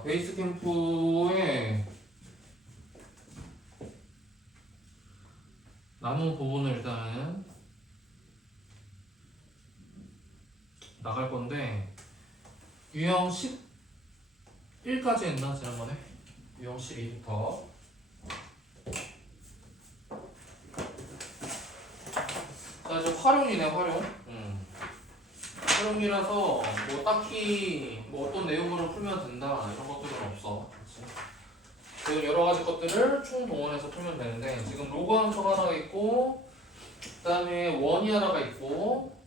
자, 베이스 캠프의 남은 부분을 일단은 나갈 건데 유형 11까지 했나 지난번에? 유형 12부터 자 이제 활용이네 활용. 활용이라서 뭐 딱히 뭐 어떤 내용으로 풀면 된다 이런 것들은 없어. 그치? 지금 여러 가지 것들을 총동원해서 풀면 되는데 지금 로그 함수가 하나가 있고 그 다음에 원이 하나가 있고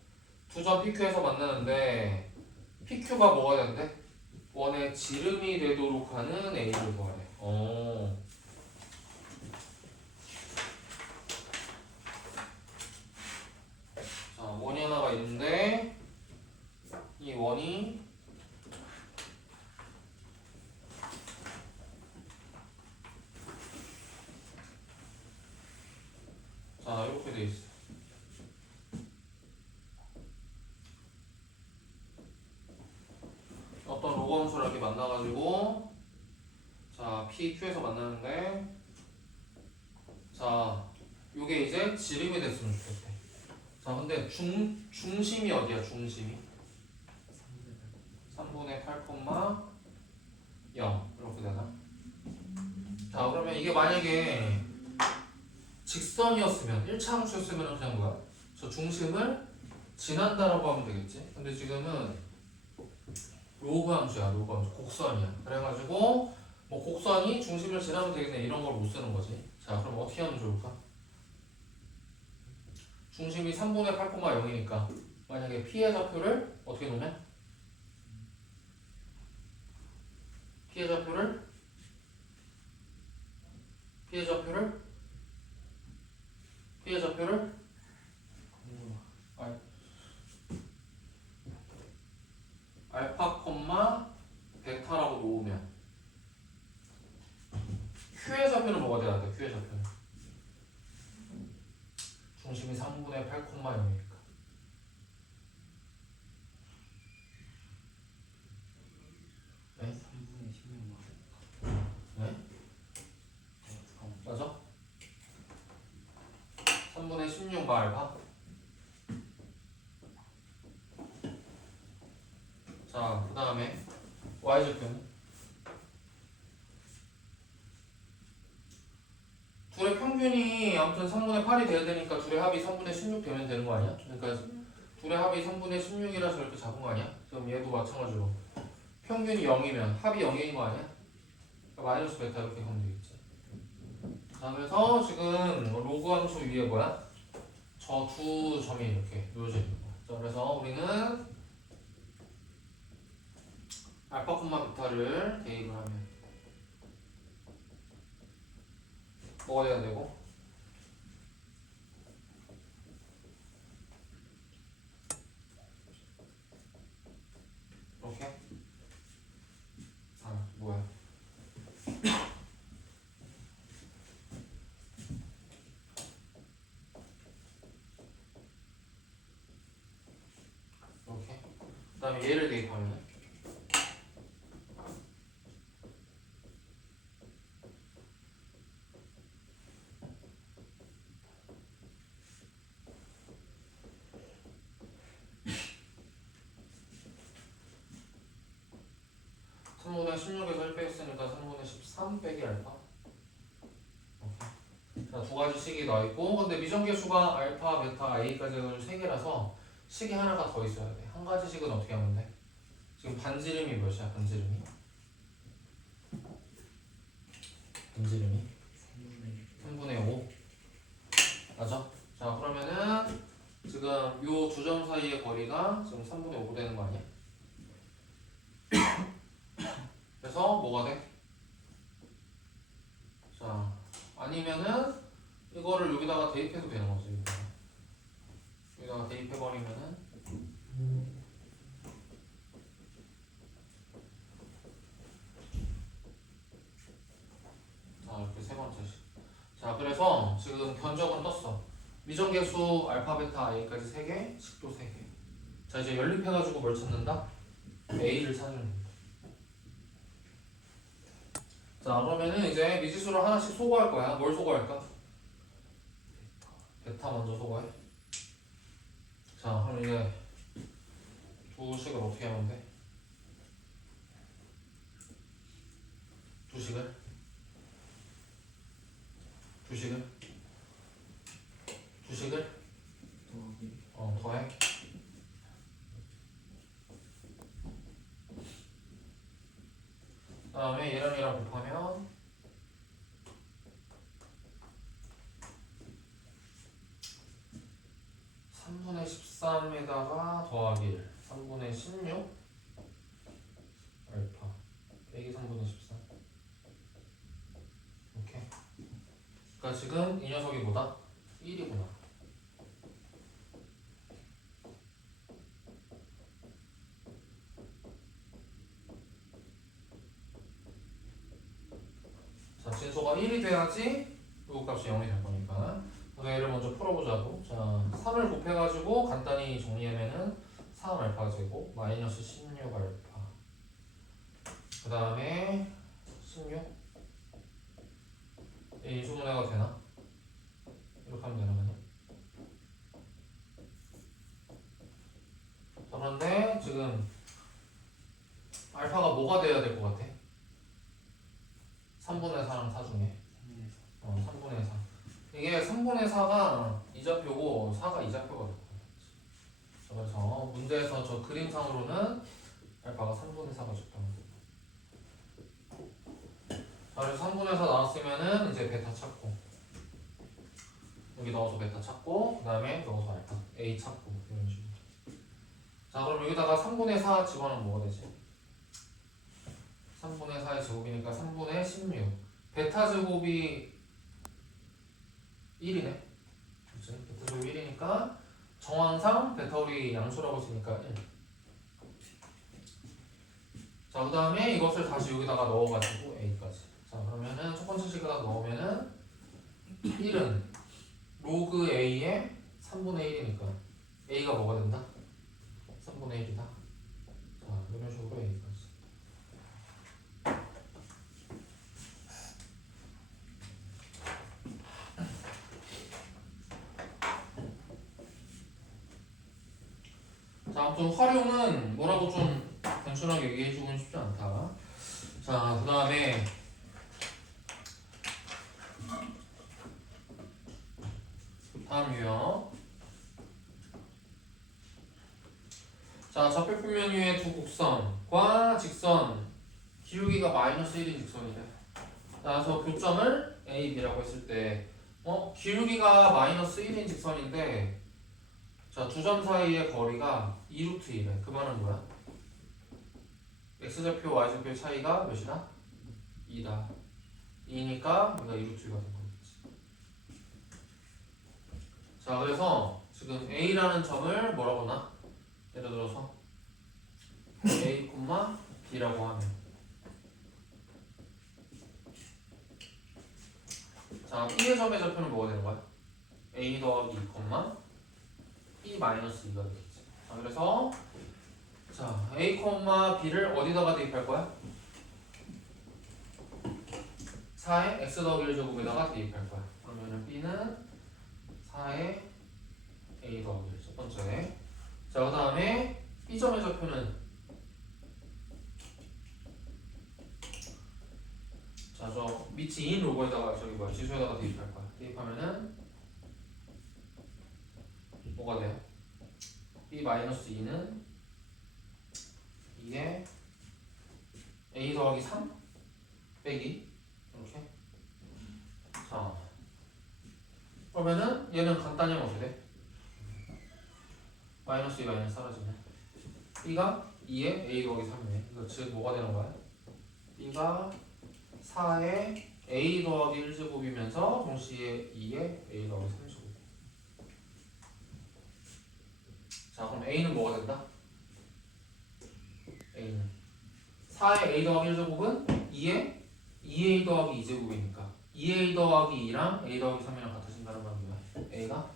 두 점 PQ에서 만나는데 PQ가 뭐가 된대? 원의 지름이 되도록 하는 A를 구하래. 자, 원이 하나가 있는데 이 원이 자 이렇게 돼 있어. 어떤 로그 함수를 이렇게 만나가지고 자 PQ에서 만나는데 자 요게 이제 지름이 됐으면 좋겠대. 자 근데 중심이 어디야 중심이? 3분의 8, 0 이렇게 되나? 자 그러면 이게 만약에 직선이었으면 1차 함수였으면 그냥 뭐야? 저 중심을 지난다라고 하면 되겠지? 근데 지금은 로그 함수야 로그 함수 곡선이야. 그래가지고 뭐 곡선이 중심을 지나면 되겠네 이런 걸 못 쓰는 거지. 자 그럼 어떻게 하면 좋을까? 중심이 3분의 8, 0이니까 만약에 P의 좌표를 어떻게 놓으면? P의 좌표를 알파, 베타라고 놓으면 Q의 좌표는 뭐가 돼야 돼? Q의 좌표는 중심이 3분의 8, 0이니까 네? 3분의 16만. 네? 맞아? 3분의 16마 알파. 자, 그 다음에 y좌표는 둘의 평균이 아무튼 3분의 8이 돼야 되니까 둘의 합이 3분의 16 되면 되는 거 아니야? 그러니까 둘의 합이 3분의 16이라서 이렇게 잡은 거 아니야? 그럼 얘도 마찬가지로 평균이 0이면 합이 0인 거 아니야? 그러니까 마이너스 베타 이렇게 하면 되겠지. 자, 그래서 지금 로그 함수 위에 뭐야? 저 두 점이 이렇게 놓여져 있는 거. 자, 그래서 우리는 알파, 베타를 대입을 하면 뭐가 돼야 되고? 이렇게? 아, 뭐야? 이렇게? 그 다음에 얘를 대입하면 3분의 16에서 1 빼겠으니까 3분의 13 빼기 알파. 자, 두 가지 식이 나와 있고, 근데 미정계수가 알파, 베타, a까지 해가지고 세 개라서 식이 하나가 더 있어야 돼. 한 가지 식은 어떻게 하면 돼? 지금 반지름이 몇이야? 반지름이? 3분의 5. 맞아? 자, 그러면은 지금 요 두 점 사이의 거리가 지금 3분의 5 되는 거 아니야? 그래서 뭐가 돼? 자, 아니면은 이거를 여기다가 대입해도 되는 거지. 여기다가 대입해버리면은 자, 이렇게 세 번째씩. 자, 그래서 지금 견적은 떴어. 미정계수 알파, 베타, a까지 3개, 식도 3개. 자, 이제 연립해가지고 뭘 찾는다? a를 찾는 겁니다. 자 그러면은 이제 미지수를 하나씩 소거할 거야. 뭘 소거할까? 베타 먼저 소거해. 자 그럼 이제 두 식을 어떻게 하면 돼? 두 식을 더해. 그 다음에 얘랑 얘랑 곱하면 3분의 13에다가 더하기 1 3분의 16 알파 빼기 3분의 13 이렇게. 그러니까 지금 이 녀석이 뭐다? 1이구나. 자 진수가 1이 돼야지 요거 값이 0이 될 거니까. 그래서 얘를 먼저 풀어보자고. 자 3을 곱해가지고 간단히 정리하면은 3알파 제곱 마이너스 16알파 그 다음에 16 인수분해가 되나? 이렇게 하면 되나 그냥? 자 그런데 지금 알파가 뭐가 돼야 될 것 같아? 3분의 4랑 4 중에 3분의 4 이게 3분의 4가 이좌표고 4가 이좌표가 될 거야. 그래서 문제에서 저 그림상으로는 알파가 3분의 4가 적당한 거야. 그래서 3분의 4 나왔으면은 이제 베타 찾고 여기 넣어서 베타 찾고 그 다음에 넣어서 알파 A 찾고 이런 식으로. 자 그럼 여기다가 3분의 4 집어넣으면 뭐가 되지? 3분의 4의 제곱이니까 3분의 16 베타 제곱이 1이네. 그치? 베타 제곱 1이니까 정황상 베타 우리 양수라고 했으니까 1. 자 그 다음에 이것을 다시 여기다가 넣어가지고 A까지. 자 그러면은 첫 번째 식에다 넣으면은 1은 로그 A의 3분의 1이니까 A가 뭐가 된다? 3분의 1이다. 자 이런 식으로 A까지. 자 아무튼 활용은 뭐라고 좀 단순하게 얘기해주고는 쉽지 않다. 자 그 다음에 다음 유형. 자 좌표평면 위에 두 곡선과 직선 기울기가 마이너스 1인 직선이래. 그래서 교점을 A, B라고 했을 때 기울기가 마이너스 1인 직선인데 자 두 점 사이의 거리가 2루트 1이래. 그 말은 뭐야? X좌표, Y좌표의 차이가 몇이다? 2다. 2니까 우리가 2루트 1가 된 거겠지. 자 그래서 지금 A라는 점을 뭐라고 나? 예를 들어서 A, B라고 하면 자 B의 점의 좌표는 뭐가 되는 거야? A 더하기 2, B 마이너스 2가 되겠지. 자 그래서 자 A, B를 어디다가 대입할 거야? 4의 x 더하기 1제곱에다가 대입할 거야. 그러면은 B는 4의 A 더하기 1 첫 번째. 자 그 다음에 B점의 좌표는 자 저 밑이 2인 로고에다가 저기 뭐야 지수에다가 대입할 거야. 대입하면은 뭐가 돼요? B 마이너스 2는 2에 A 더하기 3 빼기 이렇게. 자 그러면은 얘는 간단히 하면 어떻게 돼? 마이너스 2 마이너스 사라지네. B가 2에 A 더하기 3이네. 그래서 즉 뭐가 되는 거야? B가 4에 A 더하기 1제곱이면서 동시에 2에 A 더하기 3제곱. 자 그럼 A는 뭐가 된다? A는 4의 A 더하기 1제곱은 2에 2A 더하기 2제곱이니까 2A 더하기 2랑 A 더하기 3이랑 같아진다는 말은 뭐야? A가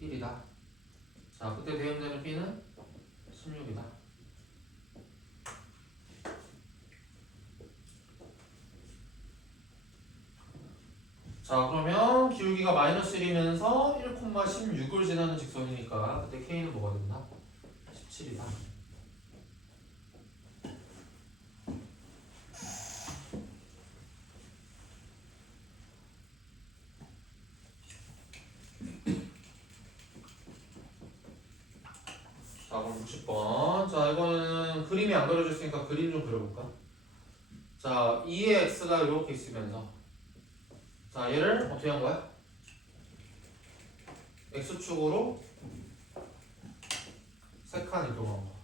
1이다. 자 그때 대응되는 B는 16이다. 자 그러면 기울기가 마이너스 1이면서 1,16을 지나는 직선이니까 그때 K는 뭐가 된다? 17이다. 자 그럼 60번. 자 이거는 그림이 안 그려져 있으니까 그림 좀 그려볼까? 자 2의 x가 이렇게 있으면서 자 얘를 어떻게 한 거야? x축으로 3칸 이동한 거.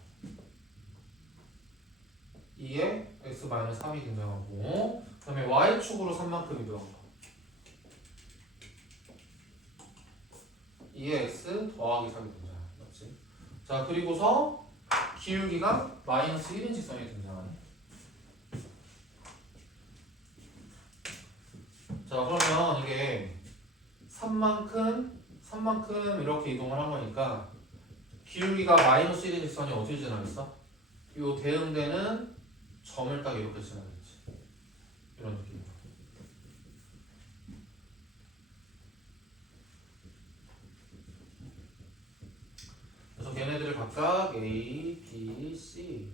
2에 x-3이 등장하고 그 다음에 y축으로 3만큼 이동한 거. 2에 x 더하기 3이 등장. 맞지? 자 그리고서 기울기가 마이너스 1인 직선이 등장하네. 자 그러면 이게 3만큼 이렇게 이동을 한 거니까 기울기가 마이너스 1인 직선이 어떻게 지나겠어? 요 대응되는 점을 딱 이렇게 지나겠지. 이런 느낌. 그래서 걔네들을 각각 A, B, C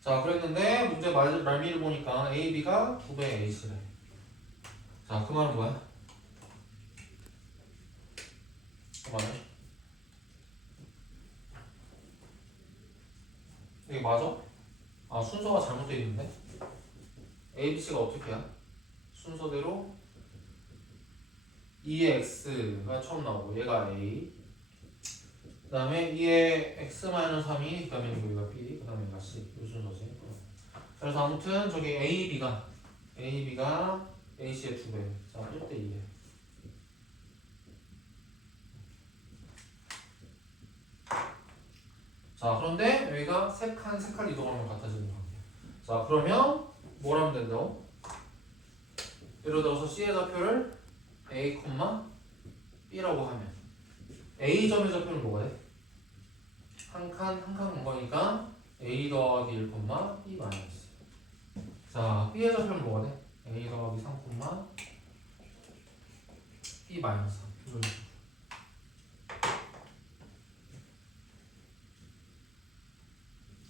자 그랬는데 문제 말미를 보니까 A, B가 9배 A시래. 자 그 말은 뭐야? 그 말은? 이게 맞아? 아 순서가 잘못되어 있는데? A, B, C가 어떻게 해야? 순서대로 2의 X가 처음 나오고 얘가 A 그 다음에 2의 X-3이 그 다음에 여기가 B 그 다음에 얘가 C 이 순서지. 그래서 아무튼 저기 AB가 AC의 2배. 자 1대 2래. 자 그런데 여기가 3칸 이동하면 같아지는 관계야. 자 그러면 뭘 하면 된다고? 예를 들어서 C의 좌표를 A, B라고 하면 A점의 좌표는 뭐가 돼? 한 칸 간 거니까 A 더하기 1, B 마이너스. 자 B의 좌표는 뭐가 돼? A 더하기 3, B 마이너스 3.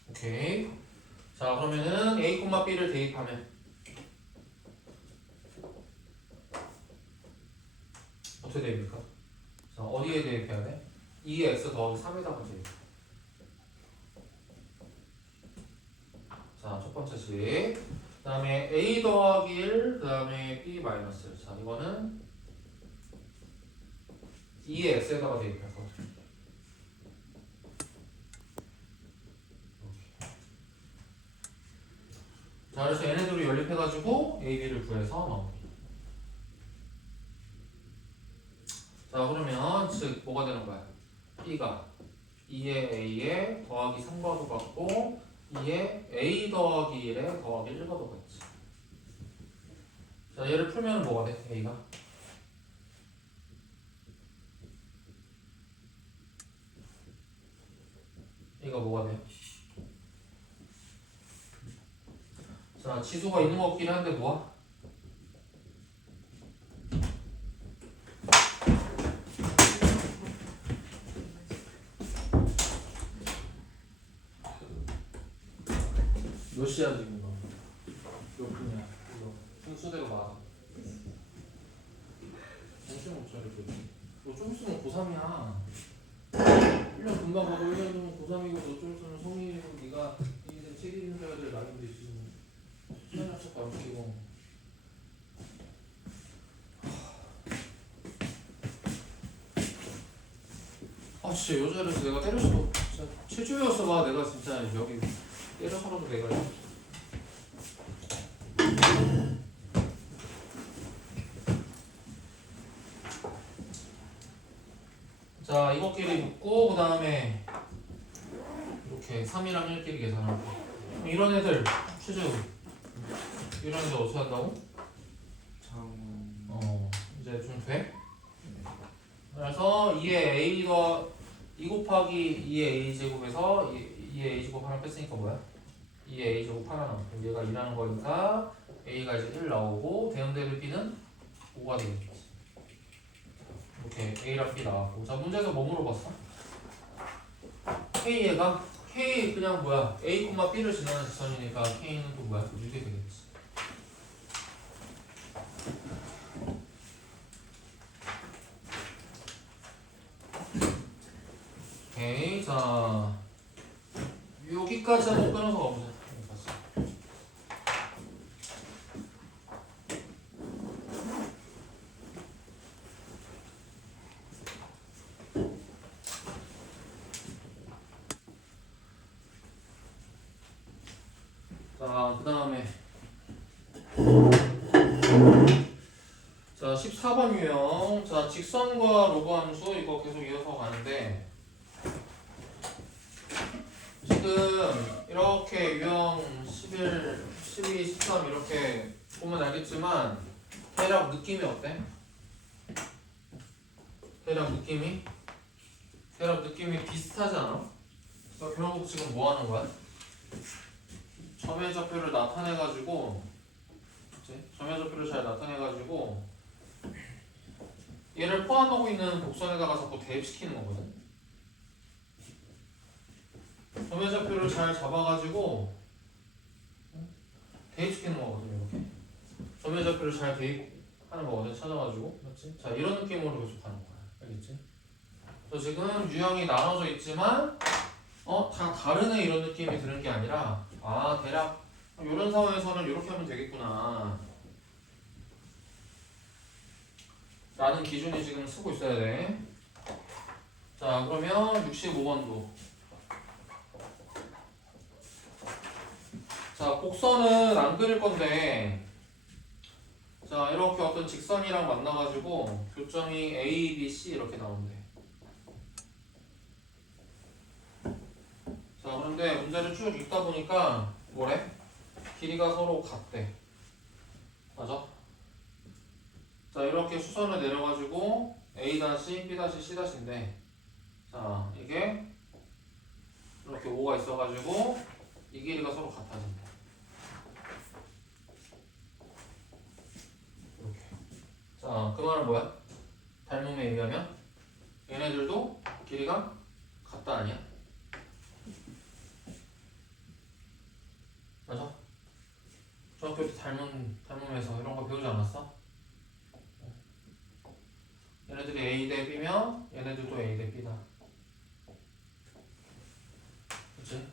오케이. 자 그러면은 A, B를 대입하면 어떻게 됩니까? 자 어디에 대입해야 돼? 2x 더하기 3에다가 대입. 자 첫 번째 식. 그 다음에 A 더하기 1, 그 다음에 B 마이너스 1. 자 이거는 2의 x에다가 대입해서 자 그래서 얘네들을 연립해가지고 A, B를 구해서 마무리. 자 그러면 즉 뭐가 되는 거야? B가 2의 A에 더하기 3과도 같고 2의 A 더하기 1에 더하기 1과도 같지. 자 얘를 풀면 뭐가 돼? A가 뭐가 돼? 자 지수가 있는 것 같긴 한데 뭐야? 몇 시야 지금 너? 몇 분이야? 이거 순수대로 맞아. 정신 못 차리고. 너 좀 있으면 고3이야. 1년 금방 가고 1년 좀 고3이고 너 좀 있으면 성인이고 네가 네 인생 책임져야 될 나이인데 지금 시간 약속도 안 지키고. 아 진짜 여자를 내가 때려서도 진짜 최초였어봐. 내가 진짜 여기 때려서라도 내가 자 이것끼리 묶고 그 다음에 이렇게 3이랑 1끼리 계산하고 이런 애들 최저 이런 애들 어떻게 한다고? 이제 좀 돼? 그래서 2의 A 더 2 곱하기 2의 A 제곱에서 2의 A 제곱 하나 뺐으니까 뭐야? 2a 제곱 하나 나오고 얘가 2라는 거니까 a가 이제 1 나오고 대응대를 b는 5가 되겠지. 이렇게 a랑 b 나왔고 자 문제에서 뭐 물어봤어? k 얘가 k 그냥 뭐야 a, b를 지나는 직선이니까 k는 또 뭐야? 6이 되겠지. 오케이 자 여기까지 한번 끊어서 가보자. 여기까지. 자 그 다음에 자 14번 유형 자 직선과 로그 함수 이거 계속 이어서 가는데 지금 이렇게 유형 11, 12, 13 이렇게 보면 알겠지만 대략 느낌이 어때? 대략 느낌이 비슷하지 않아? 그러니까 결국 지금 뭐 하는 거야? 점의 좌표를 나타내가지고 그치? 점의 좌표를 잘 나타내가지고 얘를 포함하고 있는 곡선에다가 자꾸 대입시키는 거거든. 점의 좌표를 잘 잡아가지고 대입시키는 거거든. 이렇게 점의 좌표를 잘 대입하는 거거든. 찾아가지고 맞지? 자 이런 느낌으로 계속 가는 거야. 알겠지? 그래서 지금 유형이 나눠져 있지만 다 다르네 이런 느낌이 드는 게 아니라 아 대략 이런 상황에서는 이렇게 하면 되겠구나 라는 기준이 지금 쓰고 있어야 돼. 자 그러면 65번도 자 곡선은 안 그릴 건데 자 이렇게 어떤 직선이랑 만나가지고 교점이 A, B, C 이렇게 나온대. 자 그런데 문제를 쭉 읽다 보니까 뭐래? 길이가 서로 같대. 맞아? 자 이렇게 수선을 내려가지고 A-, B-, C-인데 자 이게 이렇게 O가 있어가지고 이 길이가 서로 같아진다. 이렇게. 자 그 말은 뭐야? 닮음에 의하면 얘네들도 길이가 같다 아니야? 맞아? 중학교 때 닮음에서 이런 거 배우지 않았어? 얘네들이 A 대 B면 얘네들도 A 대 B다. 그치?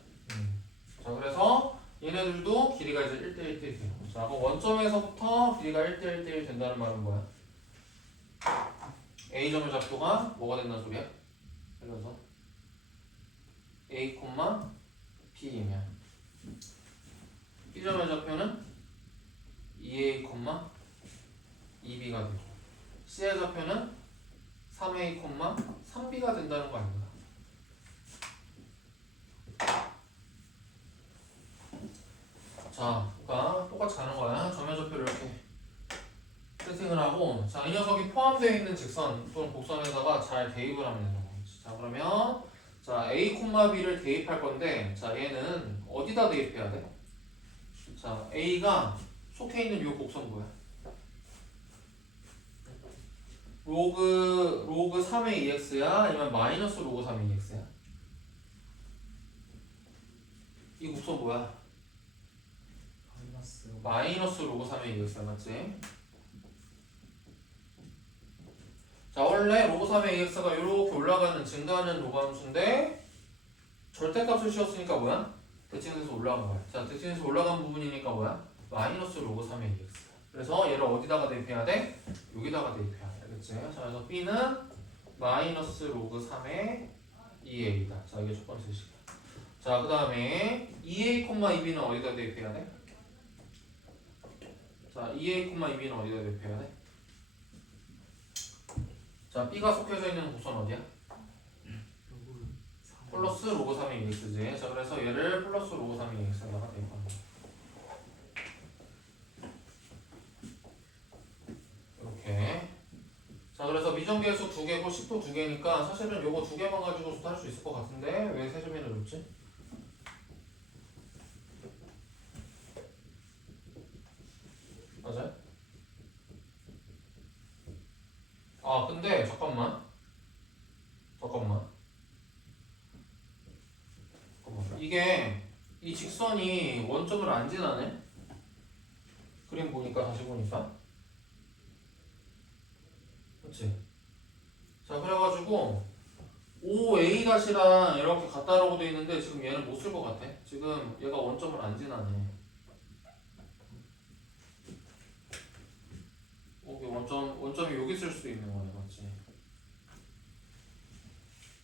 자 그래서 얘네들도 길이가 이제 1대1대1 돼요. 자 그럼 원점에서부터 길이가 1대1대1 된다는 말은 뭐야? A점의 좌표가 뭐가 된다는 소리야? 그래서 A, B이면 B점의 좌표는 2A, 2B가 되고 C의 좌표는 3A, 3B가 된다는 거 아닌가? 자, 그러니까 똑같이 가는 거야. 점의 좌표를 이렇게 세팅을 하고 자, 이 녀석이 포함되어 있는 직선 또는 곡선에다가 잘 대입을 하면 되는 거지. 자, 그러면 자, A, B를 대입할 건데 자, 얘는 어디다 대입해야 돼? 자, A가 속해 있는 요 곡선 뭐야? 로그 3의 2x야? 아니면 마이너스 로그 3의 2x야? 이 곡선 뭐야? 마이너스 로그 3의 2x야 맞지? 자 원래 로그 3의 2x가 이렇게 올라가는 증가하는 로그 함수인데 절대값을 씌웠으니까 뭐야? 대칭에서 올라간 거야. 자 대칭에서 올라간 부분이니까 뭐야? 마이너스 로그 3의 2x. 그래서 얘를 어디다가 대입해야 돼? 여기다가 대입해야 돼. 알겠지? 자 그래서 b는 마이너스 로그 3의 2a다. 자 이게 첫 번째 식이야. 자 그 다음에 2a, 2b는 어디다 대입해야 돼? 자 2a, 2b는 어디다 대입해야 돼? 자 b가 속해져 있는 곡선 어디야? 플러스 로그 3의 2x지. 자 그래서 얘를 플러스 로그 3의 2x에다가 대입하는 거야. 이렇게. 자 그래서 미정계수 2개고 식도 2개니까 사실은 요거 2개만 가지고서도 할 수 있을 것 같은데 왜 3점이나 줬지? 아 근데 잠깐만. 이게 이 직선이 원점을 안 지나네. 그림 보니까 다시 보니까. 그렇지? 자 그래가지고 OA-랑 이렇게 같다라고 돼 있는데 지금 얘는 못 쓸 것 같아. 지금 얘가 원점을 안 지나네. 여기 원점이 여기 있을 수도 있는 거네, 맞지?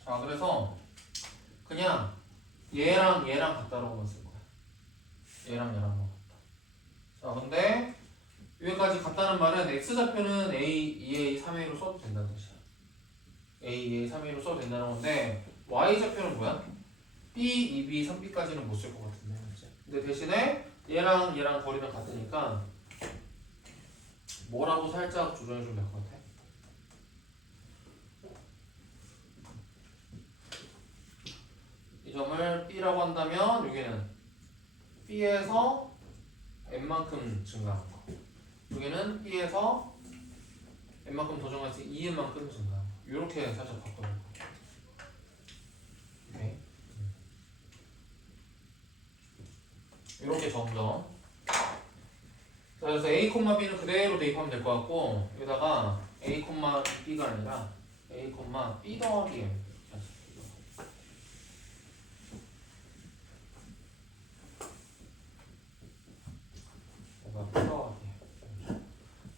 자 그래서 그냥 얘랑 같다라고만 쓸 거야. 얘랑만 같다. 자 근데 여기까지 같다는 말은 x좌표는 a, 2a, 3a로 써도 된다는 뜻이야. a, 2a, 3a로 써도 된다는 건데 y좌표는 뭐야? b, 2b, 3b까지는 못 쓸 것 같은데, 맞지? 근데 대신에 얘랑 거리는 같으니까 뭐라고 살짝 조정해주면 될 것 같아. 이 점을 b라고 한다면 여기는 b에서 n만큼 증가한 거. 여기는 b에서 n만큼 더 증가해서 2n만큼 증가한 거. 이렇게 살짝 바꿔볼 거. 오케이. 이렇게 점점. 자, 그래서 a, b는 그대로 대입하면 될 것 같고 여기다가 a, b가 아니라 a, b 더하기 m.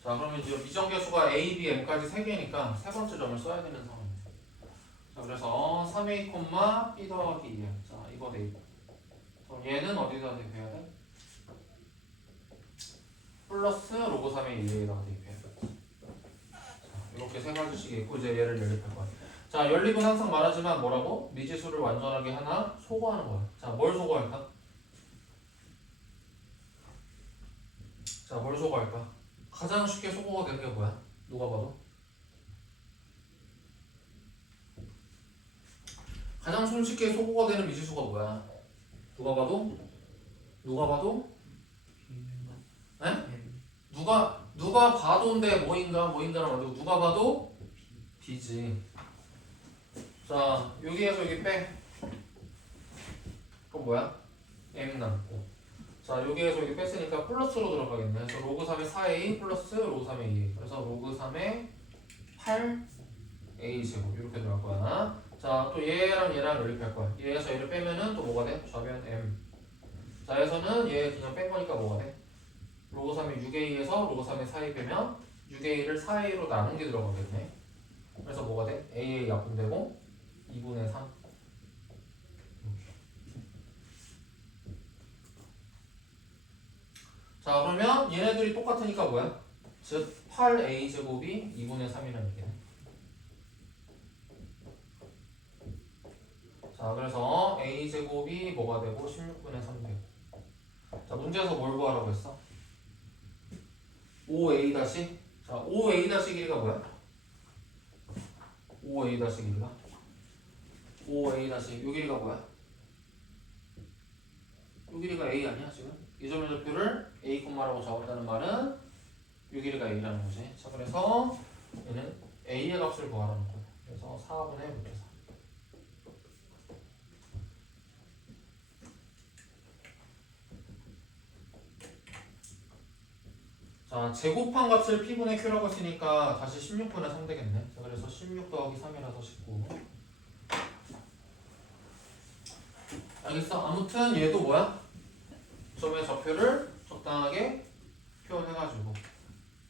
자 그러면 지금 미정계수가 a, b, m까지 3개니까 세 번째 점을 써야 되는 상황입니다. 자 그래서 3a, b 더하기 2m. 자 이거 대입. 그럼 얘는 어디다 대입해야 돼? 플러스 로그 3의 2a에다가 대입해야 돼. 자, 이렇게 세 가지씩 있고 이제 얘를 연립할 거야. 자 연립은 항상 말하지만 뭐라고? 미지수를 완전하게 하나 소거하는 거야. 자 뭘 소거할까? 자 뭘 소거할까? 가장 쉽게 소거가 되는 게 뭐야? 누가 봐도? 가장 손쉽게 소거가 되는 미지수가 뭐야? 누가 봐도? 에? 누가 봐도인데 뭐인가는 아니고 누가 봐도 b지. 자 여기에서 여기 빼. 그럼 뭐야? m 남고. 자 여기에서 여기 뺐으니까 플러스로 들어가겠네. 그래서 로그 3의 4a 플러스 로그 3의 2a. 그래서 로그 3의 8a 제곱 이렇게 들어갈 거야. 자 또 얘랑 연립할 거야. 얘에서 얘를 빼면은 또 뭐가 돼? 좌변 m. 자 여기서는 얘 그냥 뺀 거니까 뭐가 돼? 로그 3의 6a에서 로그 3의 4a 빼면 6a를 4a로 나눈 게 들어가겠네. 그래서 뭐가 돼? a의 약분되고 2분의 3. 자 그러면 얘네들이 똑같으니까 뭐야? 즉 8a 제곱이 2분의 3이라는 얘기네. 자 그래서 a 제곱이 뭐가 되고 16분의 3 되고. 자 문제에서 뭘 구하라고 했어? 5a 다시. 자 5a 다시 길이가 뭐야? 5a 다시 길이가 5a 다시 요 길이가 뭐야? 요 길이가 a 아니야 지금? 이 점의 좌표를 a, 라고 잡았다는 말은 요 길이가 a라는 거지. 자 그래서 얘는 a의 값을 구하라는 거야. 그래서 4분의 루트 4. 자 제곱한 값을 p분의 q라고 했으니까 다시 16분의 3 되겠네. 자 그래서 16 더하기 3이라서 19. 알겠어? 아무튼 얘도 뭐야? 점의 좌표를 적당하게 표현해가지고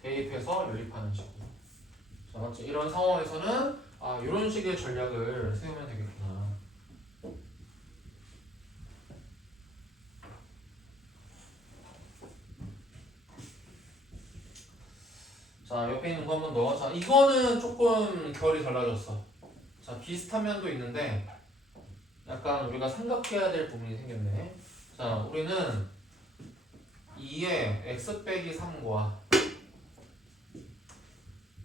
대입해서 연립하는 식으로. 자 맞지? 이런 상황에서는 이런 식의 전략을 세우면 되겠구나. 자 옆에 있는 거 한번 넣어. 자 이거는 조금 결이 달라졌어. 자 비슷한 면도 있는데 약간 우리가 생각해야 될 부분이 생겼네. 자 우리는 2의 x 빼기 3과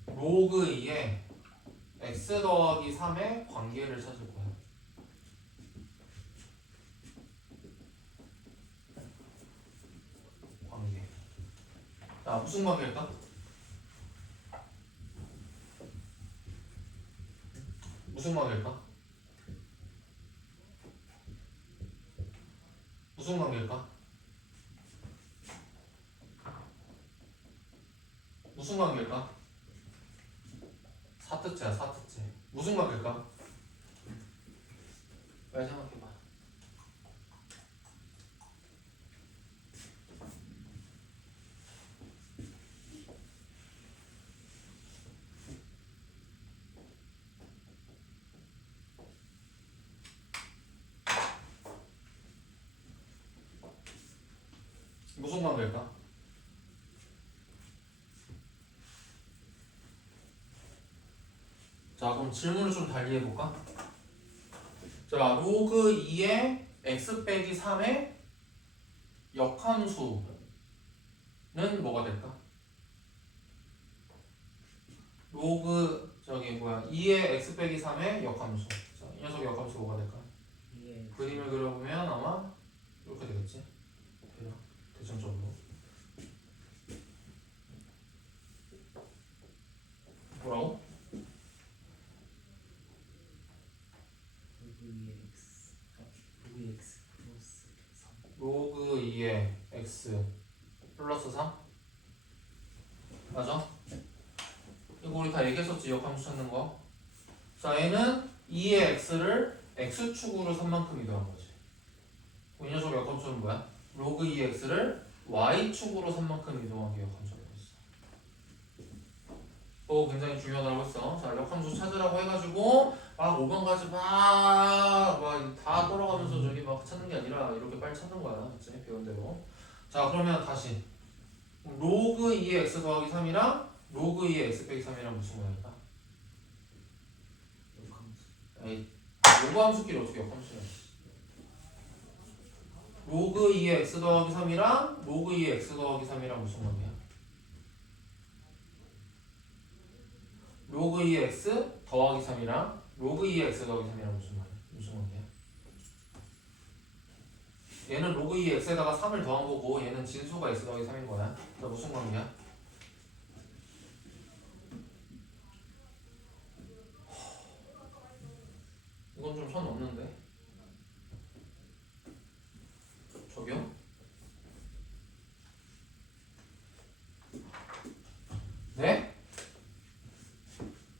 로그 2의 x 더하기 3의 관계를 찾을 거야. 관계. 자 무슨 관계일까? 무슨 관계일까? 무슨 관계일까? 무슨 관계일까? 사트째야 사트째. 무슨 관계일까? 빨리 생각해봐. 무슨 관계일까? 자 그럼 질문을 좀 달리 해볼까? 자 로그 2의 x 빼기 3의 역함수는 뭐가 될까? 로그 저기 뭐야 2의 x 빼기 3의 역함수. 자, 이 녀석의 역함수 뭐가 될까? 그림을 그려보면 아마 이렇게 되겠지? 대전적으로 뭐라고? 로그 2의 x 플러스 3? 맞아? 이거 우리 다 얘기했었지 역함수 찾는 거. 자 얘는 2의 x를 x축으로 3만큼 이동한 거지. 이 녀석의 역함수는 뭐야? 로그 2x를 y축으로 3만큼 이동하기 역함수라고 했어. 굉장히 중요하다고 했어. 자 역함수 찾으라고 해가지고 막 5번까지 다 돌아가면서 저기 막 찾는 게 아니라 이렇게 빨리 찾는 거야. 그치? 배운 대로. 자 그러면 다시 로그 2의 x 더하기 3이랑 로그 2의 x 빼기 3이랑 무슨 관계일까? 에이, 로그 함수끼리 어떻게 역함수냐? 로그 2의 x 더하기 3이랑 로그 2의 x 더하기 3이랑 무슨 관계야? 로그 2의 x 더하기 3이랑 로그 2의 x 더하기 3이랑 무슨 관계야? 얘는 로그 2의 x에다가 3을 더한 거고 얘는 진수가 x 더하기 3인 거야. 자 무슨 관계야? 이건 좀 선 넘는데? 저기요? 네?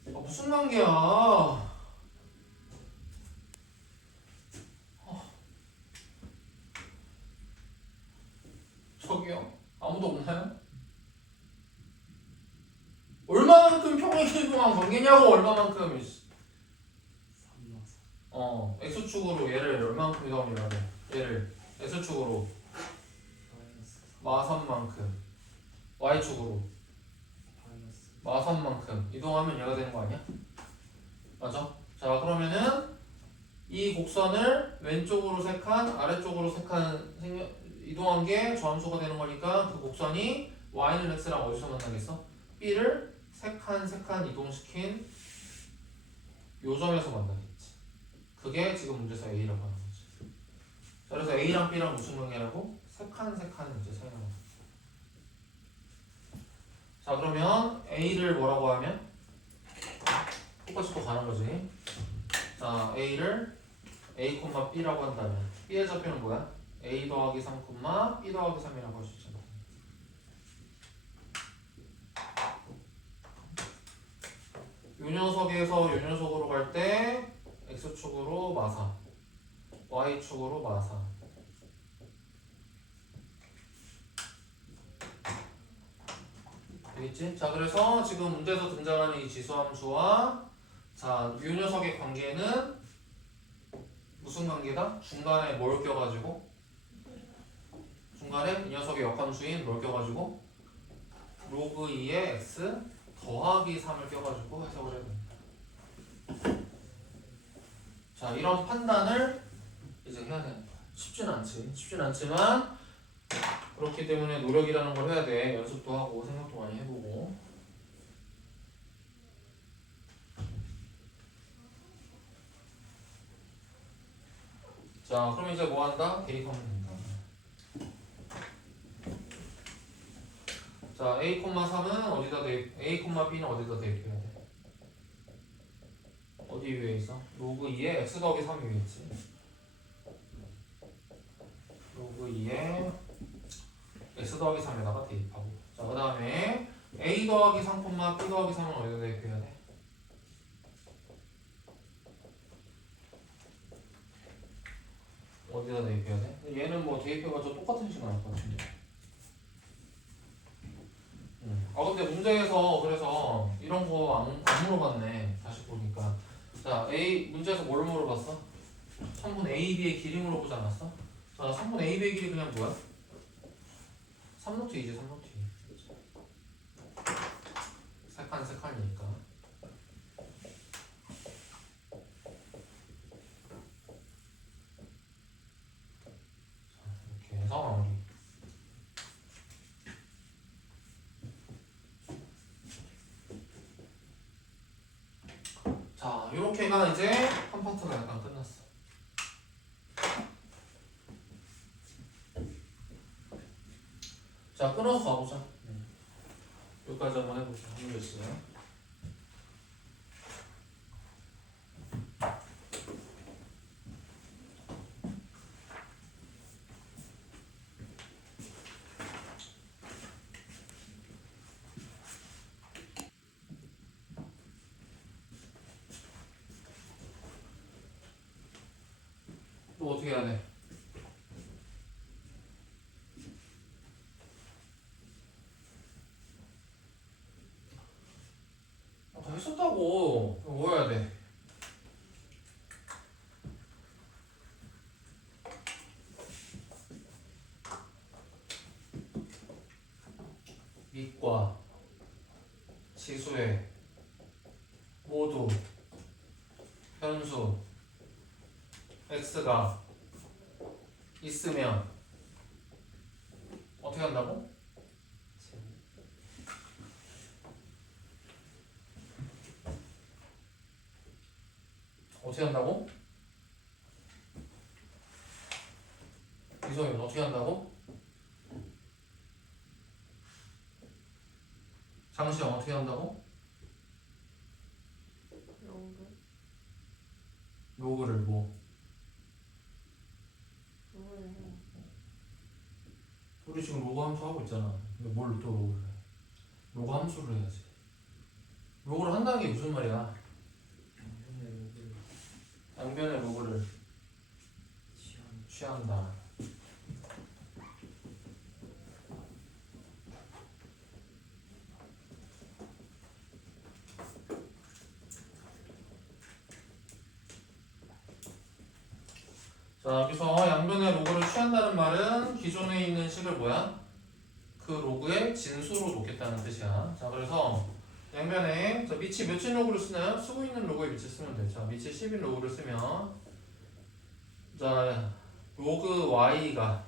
무슨 관계야? 저기요? 아무도 없나요? 얼마만큼 평행이동한 관계냐고 얼마만큼 x축으로 얘를 얼마만큼 이동합니다. 얘를 x축으로 마선만큼 y축으로 마선만큼 이동하면 얘가 되는 거 아니야? 맞아? 자 그러면은 이 곡선을 왼쪽으로 3칸 아래쪽으로 3칸 이동한 게 저함수가 되는 거니까 그 곡선이 y는 x랑 어디서 만나겠어? b를 3칸 이동시킨 요 점에서 만나겠지. 그게 지금 문제에서 a라고 하는 거지. 자, 그래서 a랑 b랑 무슨 관계라고? 3칸 이제 사이 나는 거지. 자 그러면 a를 뭐라고 하면? 똑같이 또 가는 거지. 자 a를 a, b라고 한다면 b의 좌표는 뭐야? a 더하기 3, b 더하기 3이라고 할 수 있잖아. 요 녀석에서 요 녀석으로 갈 때 x축으로 마사 y축으로 마사 되겠지? 자 그래서 지금 문제에서 등장하는 이 지수함수와 자, 요 녀석의 관계는 무슨 관계다? 중간에 뭘 껴가지고? 중간에 이 녀석의 역함수인 뭘 껴가지고? 로그 2의 x 더하기 3을 껴가지고 해석을 해야 됩니다. 자 이런 판단을 이제 해야 되는 거야. 쉽진 않지만 그렇기 때문에 노력이라는 걸 해야 돼. 연습도 하고 생각도 많이 해보고. 자 그럼 이제 뭐 한다? 대입하면 된다. 자 a, 3은 어디다 대입? a, b는 어디다 대입해야 돼? 어디 위에 있어? x 더하기 3이 위에 있지. 로그 2에 x 더하기 3에다가 대입하고. 자, 그 다음에 a 더하기 3, b 더하기 3은 어디다 대입해야 돼? 어디다 대입해야 돼? 얘는 뭐 대입해가지고 똑같은 시간 할 것 같은데. 아 근데 문제에서 그래서 이런 거 안 물어봤네. 다시 보니까. 자, 문제에서 뭘 물어봤어? 성분 AB의 길이 물어보지 않았어? 자, 성분 AB의 길이 그냥 뭐야? 3루트 2지, 3루트 2. 세 칸이니까. 이렇게 해서 마무리. 자, 요렇게가 이제 한 파트가 약간 끝났어. 자, 끊어서 가보자. 여기까지 한번 해보자. 모르겠어요. 또 어떻게 해야 돼? 다 했었다고. 뭐 해야 돼? 밑과 지수의 모두 변수 x가 있으면 어떻게 한다고? 어떻게 한다고? 이소연 어떻게 한다고? 장시영 어떻게 한다고? 로그를 뭐? 우리 지금 로그 함수 하고 있잖아. 근데 뭘 또 로그를 해? 로그 함수를 해야지. 로그를 한다는 게 무슨 말이야? 양변의 로그를 취한다. 자, 여기서 양변의 로그를 취한다는 말은 기존에 있는 식을 뭐야? 그 로그의 진수로 놓겠다는 뜻이야. 자, 그래서 양변에 자, 밑이 몇인 로그를 쓰나요? 쓰고 있는 로그에 밑을 쓰면 돼. 자, 밑이 10인 로그를 쓰면 자, 로그 y가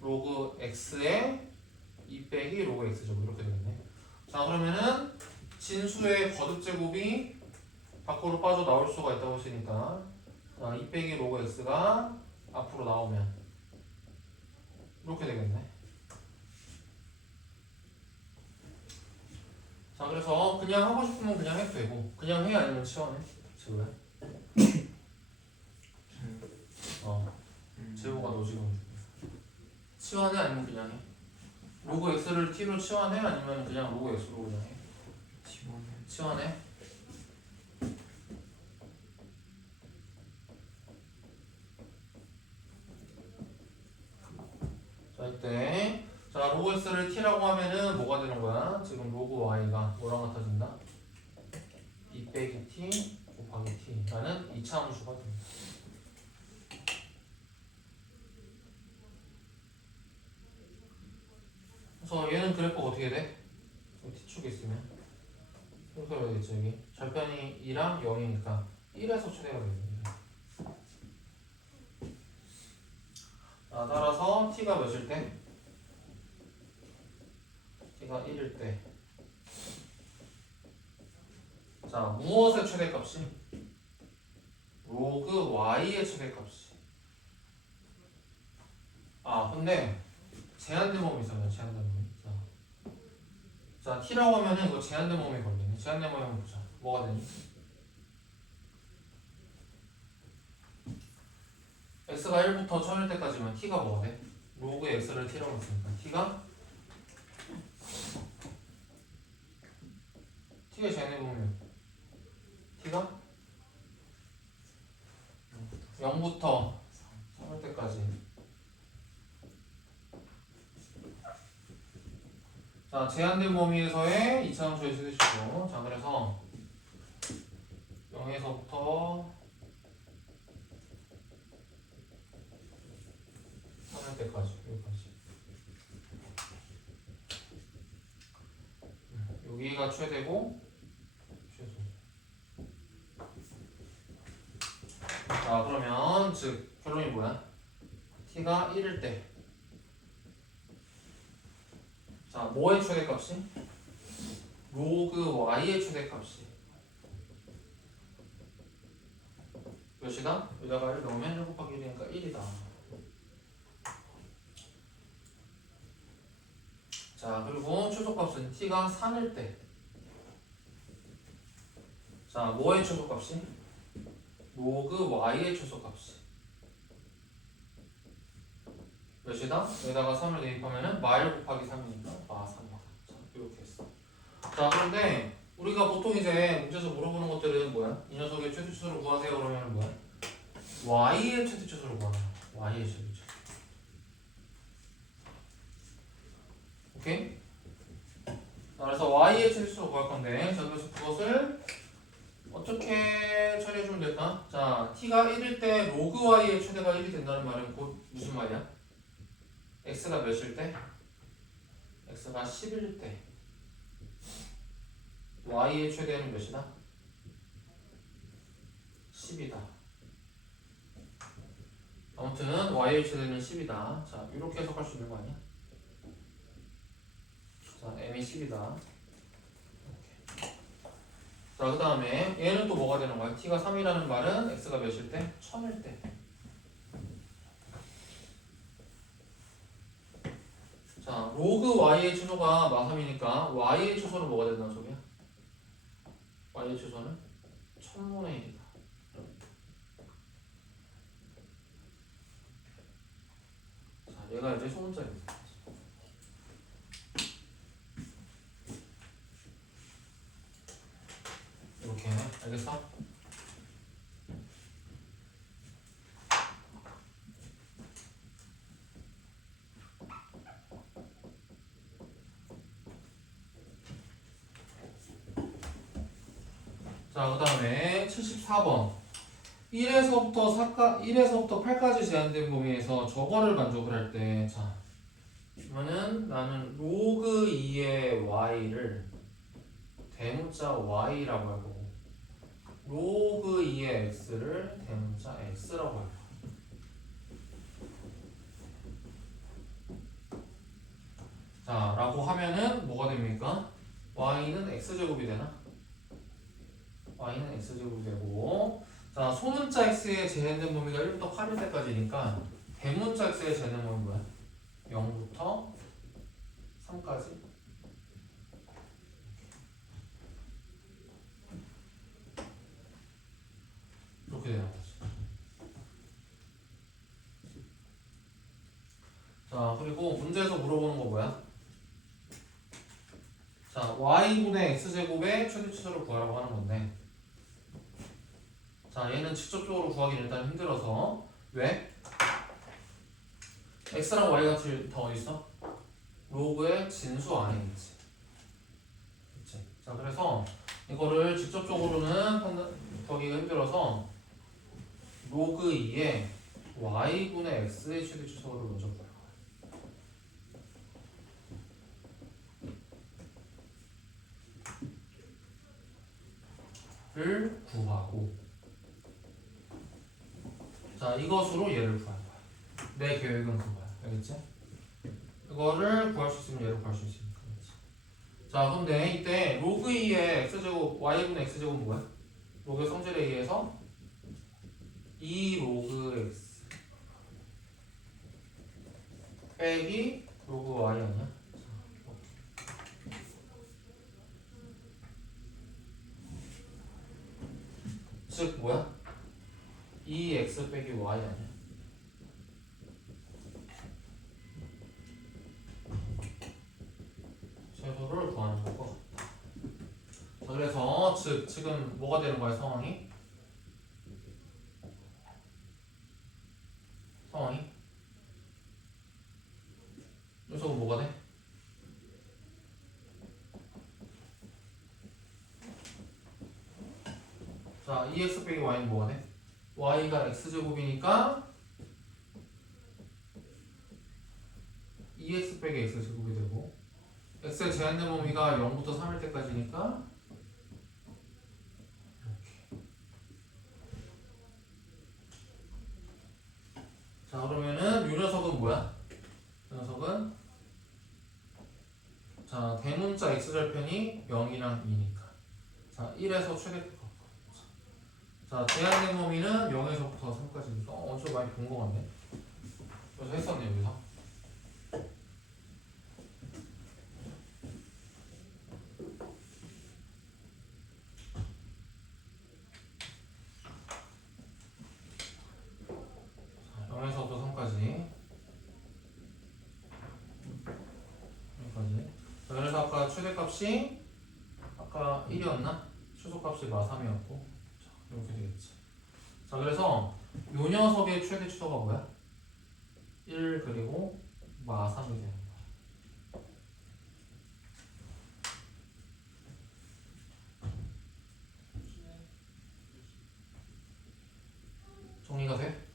로그 x에 2 빼기 로그 x제곱 이렇게 되겠네. 자, 그러면은 진수의 거듭제곱이 밖으로 빠져나올 수가 있다고 했으니까 2 빼기 로그 x가 앞으로 나오면 이렇게 되겠네. 자, 그래서 그냥 하고 싶으면 그냥 해도 되고 그냥 해 아니면 치워내? 지우야? 재호가 너 지금 치환해 아니면 그냥 해? 로그 x를 t로 치환해 아니면 그냥 로그 x로 그냥 해? 치환해? 자, 이때 자, 로그 x를 t라고 하면은 뭐가 되는 거야? 지금 로그 y가 뭐랑 같아진다? 2 빼기 t 곱하기 t라는 2차 함수가 됩니다. 그래서 얘는 그래프가 어떻게 돼? t축이 있으면 이렇게 해야 되겠죠. 여기 절편이 2랑 0이니까 1에서 최대가 되겠네. 자, 따라서 t가 몇일 때? t가 1일 때. 자, 무엇의 최대값이? 로그 y의 최대값이. 아, 근데 제한된 범위 있어요. 제한된 범위. 자, t라고 하면은 이거 제한된 범위 걸리네. 제한된 범위 한번 보자. 뭐가 되니? x가 1부터 1000일 때까지면 t가 뭐가 돼? 로그 x를 t라고 했으니까 t의 제곱이면 t가 0부터 3일 때까지. 자, 제한된 범위에서의 이차함수의 최대치고. 자, 그래서 0에서부터 3일 때까지 여기까지. 여기가 최대고 최소. 자, 그러면 즉 결론이 뭐야? t가 1일 때. 자, 뭐의 최대값이? 로그 y의 최대값이 몇이다? 여기다가 1 넣으면 1 곱하기 1이니까 1이다. 자, 그리고 최소값은 t가 3일 때. 자, 뭐의 최소값이? 로그 y의 최소값이 몇이다? 여기다가 3을 대입하면은 마일 곱하기 3이니까 마 3이다. 자, 이렇게 했어. 자, 그런데 우리가 보통 이제 문제에서 물어보는 것들은 뭐야? 이 녀석의 최대치수를 구하세요 그러면 뭐야? y의 최대치수를 구하는 거야. y의 최대치수. 오케이? 자, 그래서 y의 최대치수를 구할 건데, 자, 그래서 그것을 어떻게 처리해주면 될까? 자, t가 1일 때 로그 y의 최대가 1이 된다는 말은 곧 무슨 말이야? x가 몇일 때? x가 10일 때 y의 최대는 몇이다? 10이다. 아무튼 y의 최대는 10이다. 자, 이렇게 해석할 수 있는 거 아니야? 자, m이 10이다. 자, 그 다음에 얘는 또 뭐가 되는 거야? t가 3이라는 말은 x가 몇일 때? 1000일 때. 자, 로그 y의 최소가 마3이니까 y의 최소는 뭐가 된다는 소리야? y의 최소는 1000분의 1이다. 자, 얘가 이제 소문자입니다. 이렇게 알겠어? 자, 그 다음에 74번 1에서부터 8까지 제한된 범위에서 저거를 만족을 할 때, 자, 그러면은 나는 로그 2의 y를 대문자 y라고 할 거고, 로그 2의 x를 대문자 x라고 할 거고. 자, 라고 하면은 뭐가 됩니까? y는 x제곱이 되나? y는 x제곱이 되고, 자, 소문자 x의 제한된 범위가 1부터 8일 때까지니까 대문자 x의 제한된 범위는 뭐야? 0부터 3까지. 이렇게 되는 거지. 자, 그리고 문제에서 물어보는 거 뭐야? 자, y분의 x제곱의 최대치수를 구하라고 하는 건데, 자, 얘는 직접적으로 구하기는 일단 힘들어서. 왜? x랑 y가 다 어디 있어? 로그의 진수 안에 있지. 그치? 자, 그래서 이거를 직접적으로는 구하기가 힘들어서 로그 2에 y분의 x의 최대치수를 먼저 구해요. 를 구하고, 자, 이것으로 얘를 구할 거야. 내 계획은 그거야. 알겠지? 이거를 구할 수 있으면 얘를 구할 수 있으니까. 그렇지? 자, 근데 이때 로그 2의 x제곱 y분의 x제곱은 뭐야? 로그의 성질에 의해서 2 로그 x 빼기 로그 y 아니야? 즉 뭐야? 2x 빼기 y 아니야? 즉 지금 뭐가 되는 거야 상황이? 녀석은 뭐가 돼? 자 2x 빼기 y는 뭐가 돼? y가 x제곱이니까 2x 빼기 x제곱이 되고 x의 제한된 범위가 0부터 3일 때까지니까 이렇게. 자 그러면은 이 녀석은 뭐야? 이 녀석은 자 대문자 x절편이 0이랑 2니까 자 1에서 최대값 자 제한된 범위는 0에서부터 3까지 어디서 많이 본 거 같네 그래서 했었네 여기서 자, 0에서부터 3까지 여기까지 자 그래서 아까 최대값이 아까 1이었나? 최소값이 마3이었고 자 이렇게 되겠지 자 그래서 요 녀석의 최대 추도가 뭐야? 1 그리고 마3이 되는 거야 정리가 돼?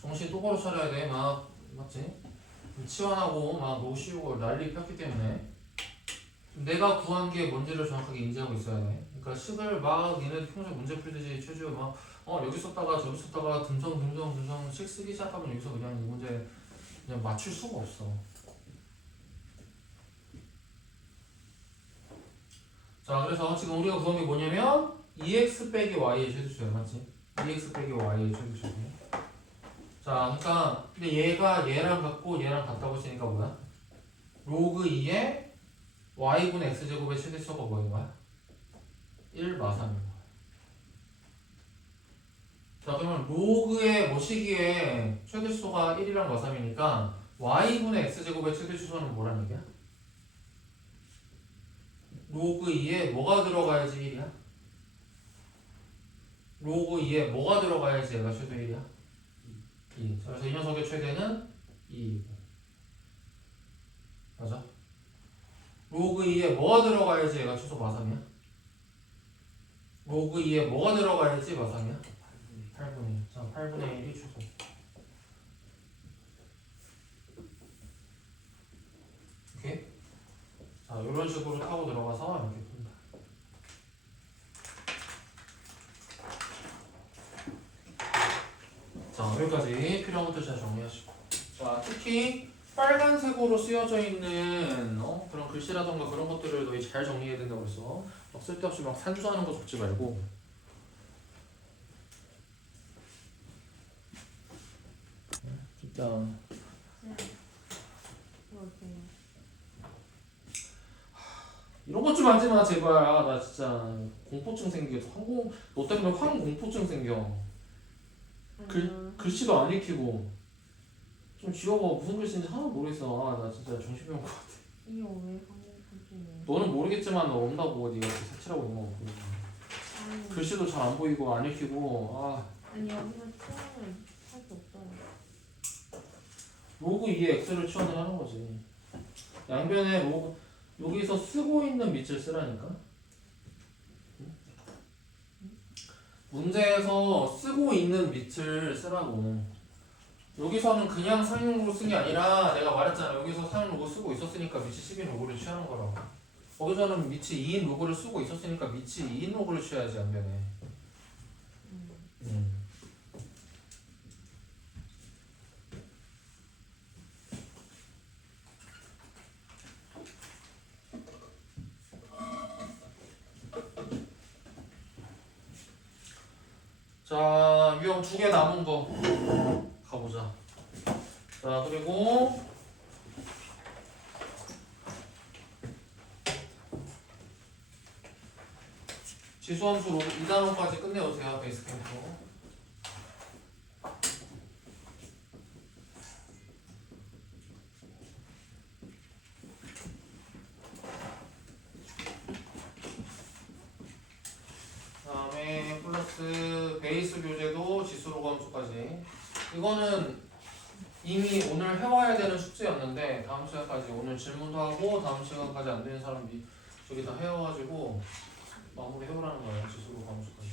정신 똑바로 차려야 돼 막 맞지? 치환하고 막 노시우고 난리 폈기 때문에 내가 구한 게 뭔지를 정확하게 인지하고 있어야 돼 그러니까 식을 막 얘네들 평소에 문제 풀듯이 최주요 막 여기 썼다가 저기 썼다가 듬성 식 쓰기 시작하면 여기서 그냥 이 문제 그냥 맞출 수가 없어 자 그래서 지금 우리가 구한 게 뭐냐면 2x 빼기 y의 최대추야 맞지? 2x 빼기 y의 최대추야 자 그러니까 근데 얘가 얘랑 같고 얘랑 같다고 했으니까 뭐야? 로그 2에 y분의 x제곱의 최대수가 뭐인 거야? 1 마3인 거야 자 그러면 로그의 뭐시기에 최대수가 1이랑 마3이니까 y분의 x제곱의 최대수는 뭐란 얘기야? 로그 2에 뭐가 들어가야지 1이야? 로그 2에 뭐가 들어가야지 얘가 최대 1이야? 2. 자, 그래서 이 녀석의 최대는 2이고 맞아? 로그 2에 뭐가 들어가야지 얘가 최소 마3이야? 로그 2에 뭐가 들어가야지 마3이야? 8분의 1. 자, 8분의 1이 최소. 오케이? 자, 이런 식으로 타고 들어가서 이렇게 푼다. 자, 여기까지 필요한 것들 잘 정리하시고. 자, 특히 빨간색으로 쓰여져 있는 그런 글씨라던가 그런 것들을 너희 잘 정리해야 된다고 그랬어. 막 쓸데없이 막 산수하는 거 적지 말고. 진짜. 이런 것 좀 하지 마 제발. 아, 나 진짜 공포증 생겨. 너 때문에 공포증 생겨. 글씨도 안 읽히고. 좀 지워봐. 무슨 글씨인지 하나도 모르겠어. 아, 나 진짜 정신병원 것 같아. 이거 왜 한국어지? 너는 모르겠지만 너 온다고 네가 이렇게 색칠하고 있는 거 같고. 글씨도 잘 안 보이고 안 읽히고. 아. 아니 여기서 치환을 할 수 없어요. 로그 2에 x를 치환을 하는 거지. 양변에 로그 여기서 쓰고 있는 밑을 쓰라니까. 문제에서 쓰고 있는 밑을 쓰라고. 여기서는 그냥 상용로그 쓴 게 아니라 내가 말했잖아. 여기서 상용로그 쓰고 있었으니까 밑이 10인 로그를 취하는 거라고. 거기서는 밑이 2인 로그를 쓰고 있었으니까 밑이 2인 로그를 취해야지 양변에. 자, 유형 2개 남은 거 가보자. 자, 그리고 지수함수로 2단원까지 끝내오세요. 베이스 캠프. 플러스 베이스 교재도 지수로 함수까지. 이거는 이미 오늘 해와야 되는 숙제였는데 다음 시간까지 오늘 질문도 하고 다음 시간까지 안 되는 사람이 저기 다 해와가지고 마무리 해오라는 거예요. 지수로 함수까지.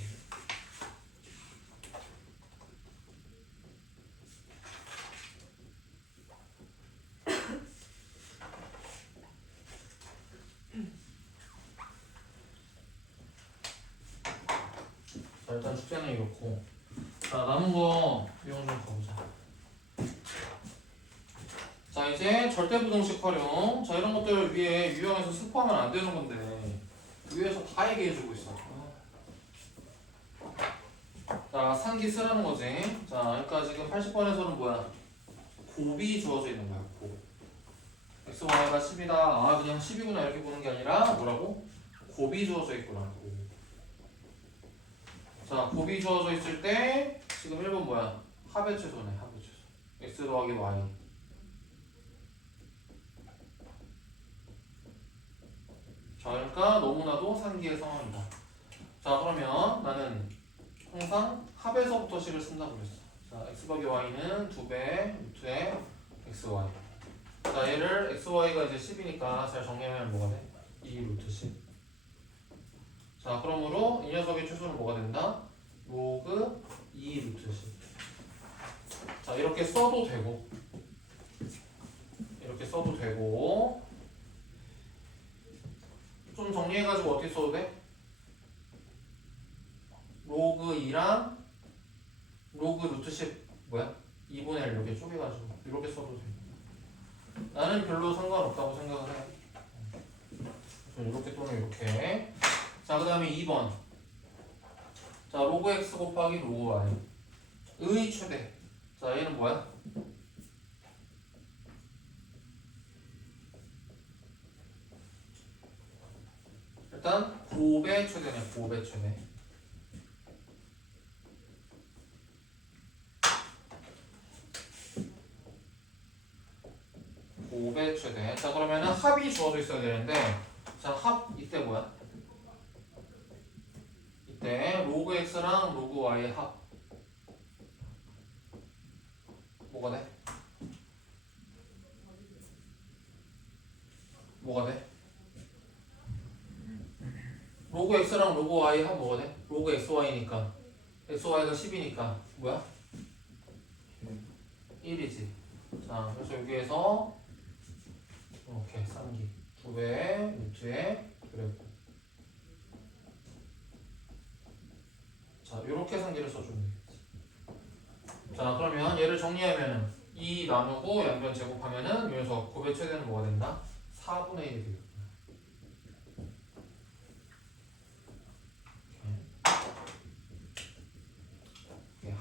자, 일단 숙제는 이렇고. 자, 남은 거 내용 좀 가보자. 자, 이제 절대부등식 활용. 자, 이런 것들 위에 유형에서 스포하면 안 되는 건데 위에서 다 얘기해주고 있어. 자, 상기 쓰라는 거지. 자, 그러니까 지금 80번에서는 뭐야? 곱이 주어져 있는 거야. 곱. x, y가 10이다. 아, 그냥 10이구나 이렇게 보는 게 아니라 뭐라고? 곱이 주어져 있구나. 곱. 자, 곱이 주어져 있을 때 지금 1번 뭐야? 합의 최소네. 합의 최소. x 더하기 y. 자, 그러니까 너무나도 상기의 상황이다. 자, 그러면 나는 항상 합에서부터 식을 쓴다고 그랬어. 자, x 더하기 y는 2배 루트의 xy. 자, 얘를 xy가 이제 10이니까 잘 정리하면 뭐가 돼? 2 루트 10. 자, 그러므로 이 녀석의 최소는 뭐가 된다? 로그 2 루트 10. 자, 이렇게 써도 되고 이렇게 써도 되고 좀 정리해가지고 어떻게 써도 돼? 로그 2랑 로그 루트 10 뭐야? 2분의 1 이렇게 쪼개가지고 이렇게 써도 돼. 나는 별로 상관없다고 생각을 해. 이렇게 또는 이렇게. 자, 그 다음에 2번. 자, 로그 x 곱하기 로그 y 의 최대. 자, 얘는 뭐야? 일단 곱의 최대네. 곱의 최대. 곱의 최대. 자, 그러면은 합이 주어져 있어야 되는데, 자, 합 이때 뭐야? 이때 로그 x랑 로그 y의 합 뭐가 돼? 뭐가 돼? 로그 x랑 로그 y의 합 뭐가 돼? 로그 xy니까 xy가 10이니까 뭐야? 1이지. 자, 그래서 여기에서 이렇게 쌍기 2배 루트에 그래프. 자, 요렇게 상기를 써주면 되겠지. 자, 그러면 얘를 정리하면은 2 나누고 양변 제곱하면은 이 녀석 곱의 최대는 뭐가 된다? 4분의 1이 되겠구나. 이렇게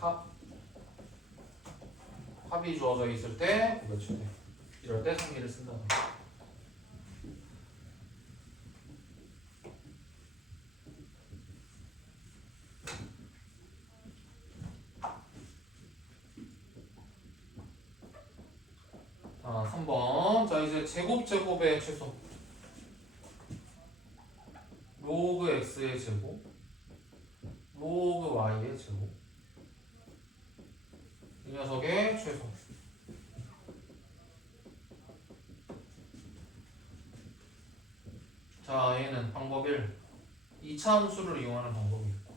합이 주어져 있을 때 곱의 최대. 이럴 때 상기를 쓴다. 자, 3번. 자, 이제 제곱의 최소. 로그 x의 제곱, 로그 y의 제곱. 이 녀석의 최소. 자, 얘는 방법 1. 2차 함수를 이용하는 방법이 있고.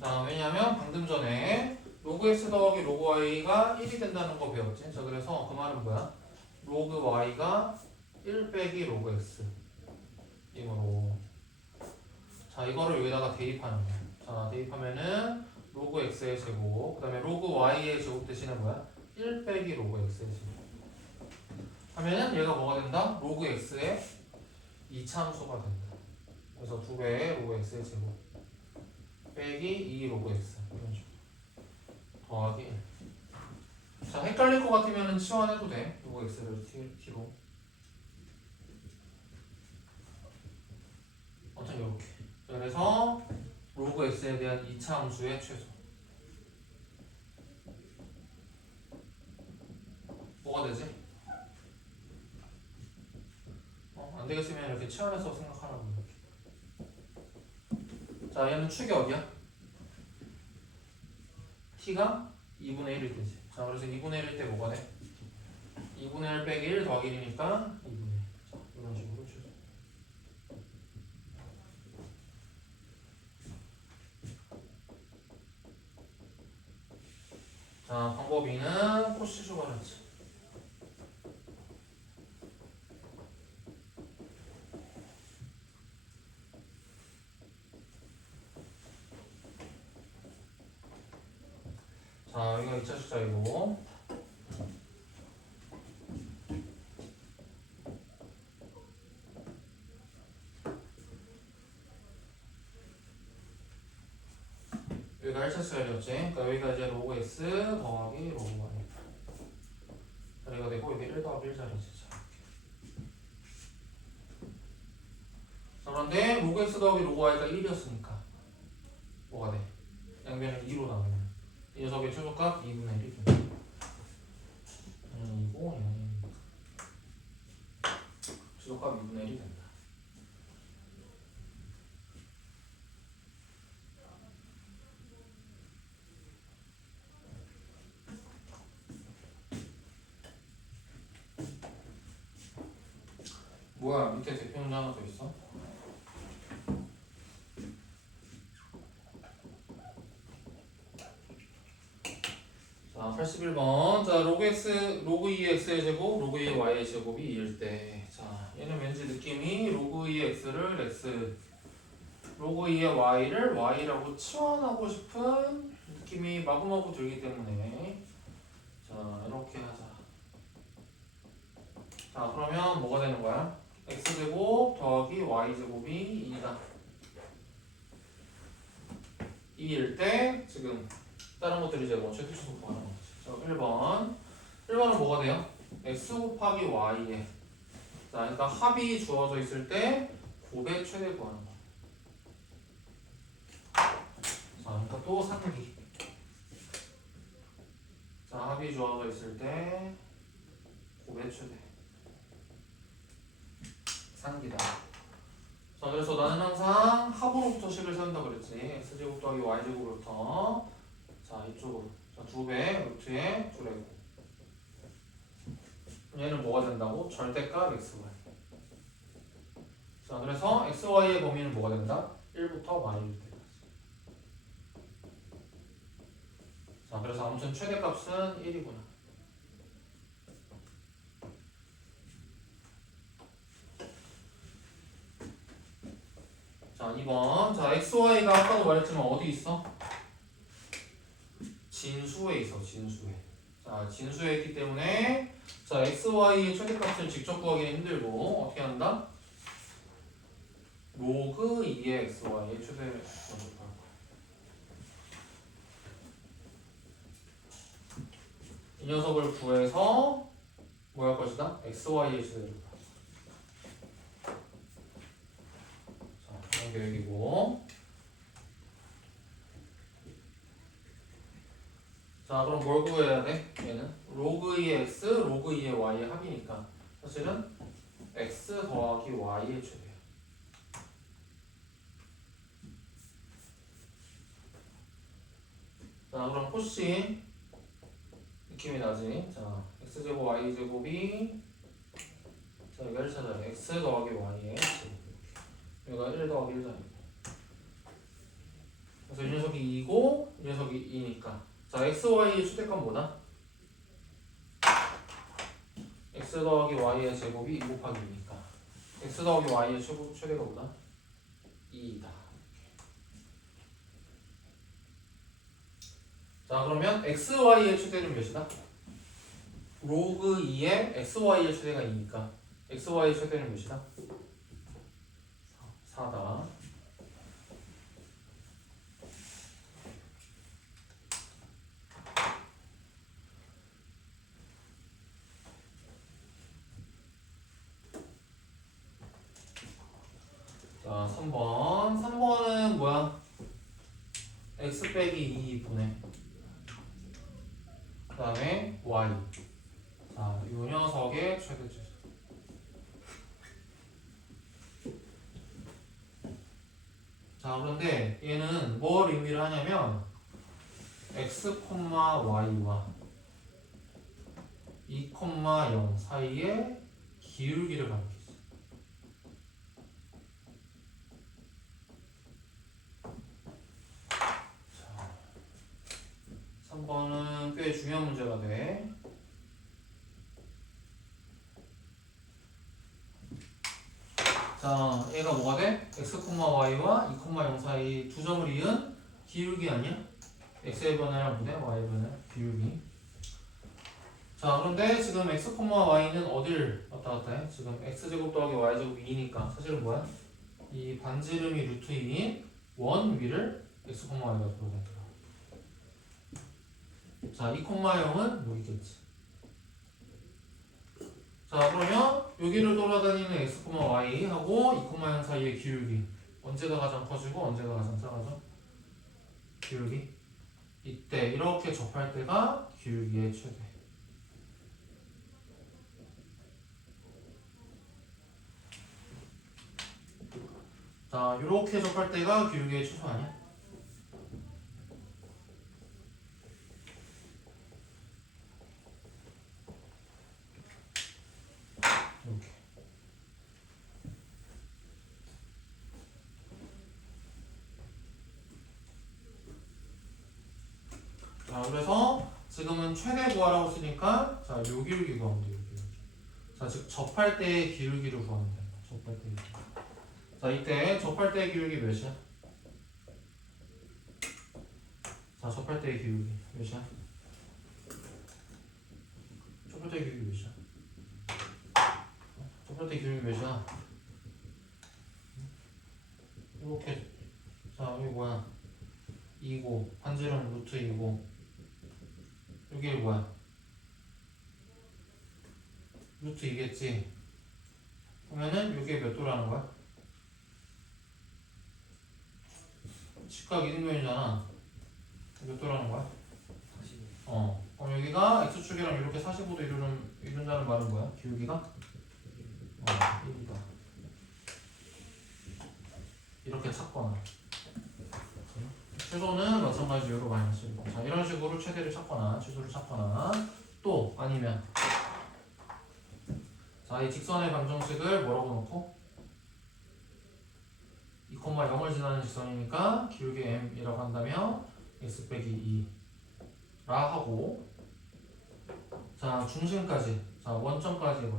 자, 왜냐면 방금 전에 로그 x 더하기 로그 y가 1이 된다는 거 배웠지. 자, 그래서 그 말은 뭐야? 로그 y가 1 빼기 로그 x 이므로. 자, 이거를 여기다가 대입하는 거야. 자, 대입하면은 로그 x의 제곱, 그 다음에 로그 y의 제곱 대신에 뭐야? 1 빼기 로그 x의 제곱 하면은 얘가 뭐가 된다? 로그 x의 2차 함수가 된다. 그래서 2배의 로그 x의 제곱 빼기 2 로그 x 이런 식으로 더하기 1. 자, 헷갈릴 것 같으면은 치환해도 돼. 로그 x를 t로. 어떤 이렇게. 그래서 로그 x에 대한 2차 함수의 최소. 뭐가 되지? 안 되겠으면 이렇게 치환해서 생각하라고 이렇게. 자, 얘는 축이 어디야? t가 2분의 1일 때지. 자, 그래서 2분의 1일 때 뭐가 돼? 2분의 1 빼기 1 더하기 1이니까 2분의 1. 자, 이런 식으로 주죠. 자, 방법 2는 코시 주관했지. 자, 여기가 2차 식자이고. 여기가 1차 식자이었지. 그러니까 여기가 이제 로그 x 더하기 로그 y. 자리가 되고, 여기 1 더하기 1 자리지. 자, 그런데 로그 x 더하기 로그 y가 1이었으니까 뭐가 돼? 양변을 2로 나누면 이 녀석의 최소값 2분의 1이 돼. 2고 얘는 최소값 2분의 1이 된다. 뭐야, 밑에 대표 문제 하나 더 있어? 자, 81번. 자, 로그 x, 로그 2의 x의 제곱, 로그 2의 y의 제곱이 2일 때. 자, 얘는 왠지 느낌이 로그 2의 x를 x, 로그 2의 y를 y라고 치환하고 싶은 느낌이 마구마구 들기 때문에. 자, 이렇게 하자. 자, 그러면 뭐가 되는 거야? x제곱 더하기 y제곱이 2다. 2일 때 지금 다른 것들이 이제 뭐 최대치수 구하는 거지. 자, 1번. 1번은 뭐가 돼요? x 곱하기 y에. 자, 그러니까 합이 주어져 있을 때 곱의 최대 구하는 거. 자, 그러니까 또 상기. 자, 합이 주어져 있을 때 곱의 최대. 상기다. 자, 그래서 나는 항상 합으로부터 식을 세운다 그랬지. x제곱 더하기 y제곱으로부터. 자, 이쪽으로. 자, 2배 루트에 줄이고. 얘는 뭐가 된다고? 절대값 xy. 자, 그래서 xy의 범위는 뭐가 된다? 1부터 y일 때까지. 자, 그래서 아무튼 최대값은 1이구나. 자, 2번. 자, xy가 아까도 말했지만 어디 있어? 진수에 있어, 진수에. 자, 진수에 있기 때문에 자, xy의 최대값을 직접 구하기는 힘들고 어떻게 한다? 로그 2의 xy의 최대를 먼저 구할 거야. 이 녀석을 구해서 뭐 할 것이다? xy의 최대를 구할 거야. 자, 그런 계획이고. 자, 그럼 뭘 구해야 돼? 얘는 로그 2의 x, 로그 2의 y의 합이니까 사실은 x 더하기 y의 최대야. 자, 그럼 코시 느낌이 나지? 자, x제곱 y제곱이 자, 여기가 1차잖아. x 더하기 y의 제곱. 여기가 1 더하기 1잖아. 그래서 이 녀석이 2고 이 녀석이 2니까 자, xy의 최대값 뭐다? x 더하기 y의 제곱이 2 곱하기 2니까 x 더하기 y의 최대가 뭐다? 2이다. 자, 그러면 xy의 최대는 몇이다? 로그 2의 xy의 최대가 2니까 xy의 최대는 몇이다? 4다. 자, 3번. 3번은 뭐야? x 빼기 2분의 그 다음에 y. 자, 이 녀석의 최대값. 자, 자, 그런데 얘는 뭘 의미를 하냐면 x, y와 2, 0 사이의 기울기를 가리켰어. 자, 3번은 꽤 중요한 문제가 돼. 자, 얘가 뭐가 돼? x, y와 2, 0 사이 두 점을 이은 기울기 아니야? x의 변화랑 분의 y의 변화 기울기. 자, 그런데 지금 x, y는 어딜 왔다 갔다 해? 지금 x제곱 더하기 y제곱이 2니까 사실은 뭐야? 이 반지름이 루트 2인 원 위를 x, y가 돌아다니더라. 자, 2, 0은 여기 있겠지. 자, 그러면 여기를 돌아다니는 x, y하고 2, 0 사이의 기울기 언제가 가장 커지고 언제가 가장 작아져? 기울기? 이때 이렇게 접할 때가 기울기의 최대. 자, 이렇게 접할 때가 기울기의 최소 아니야? 이렇게. 자, 그래서 지금은 최대 구하라고 쓰니까 자, 요 기울기 구하면 돼, 요 기울기. 자, 즉 접할 때의 기울기를 구하면 돼. 접할 때의 기울기. 자, 이때 접할 때의 기울기 몇이야? 자, 접할 때의 기울기 몇이야? 접할 때의 기울기 몇이야? 접할 때의 기울기 몇이야? 이렇게. 자, 여기 뭐야? 2고 반지름 루트 2고 여기 뭐야? 루트 2겠지? 그러면은 여기에 몇 도라는 거야? 직각 이등변이잖아. 몇 도라는 거야? 45. 그럼 여기가 x축이랑 이렇게 45도 이룬다는 말은 뭐야? 기울기가? 1이다. 이렇게 찾거나 최소는 마찬가지 이유로 마이너스 1. 자, 이런 식으로 최대를 찾거나 최소를 찾거나 또 아니면 자, 이 직선의 방정식을 뭐라고 놓고 2, 0을 지나는 직선이니까 기울기 m이라고 한다면 x 빼기 2라 하고 자, 중심까지 자, 원점까지의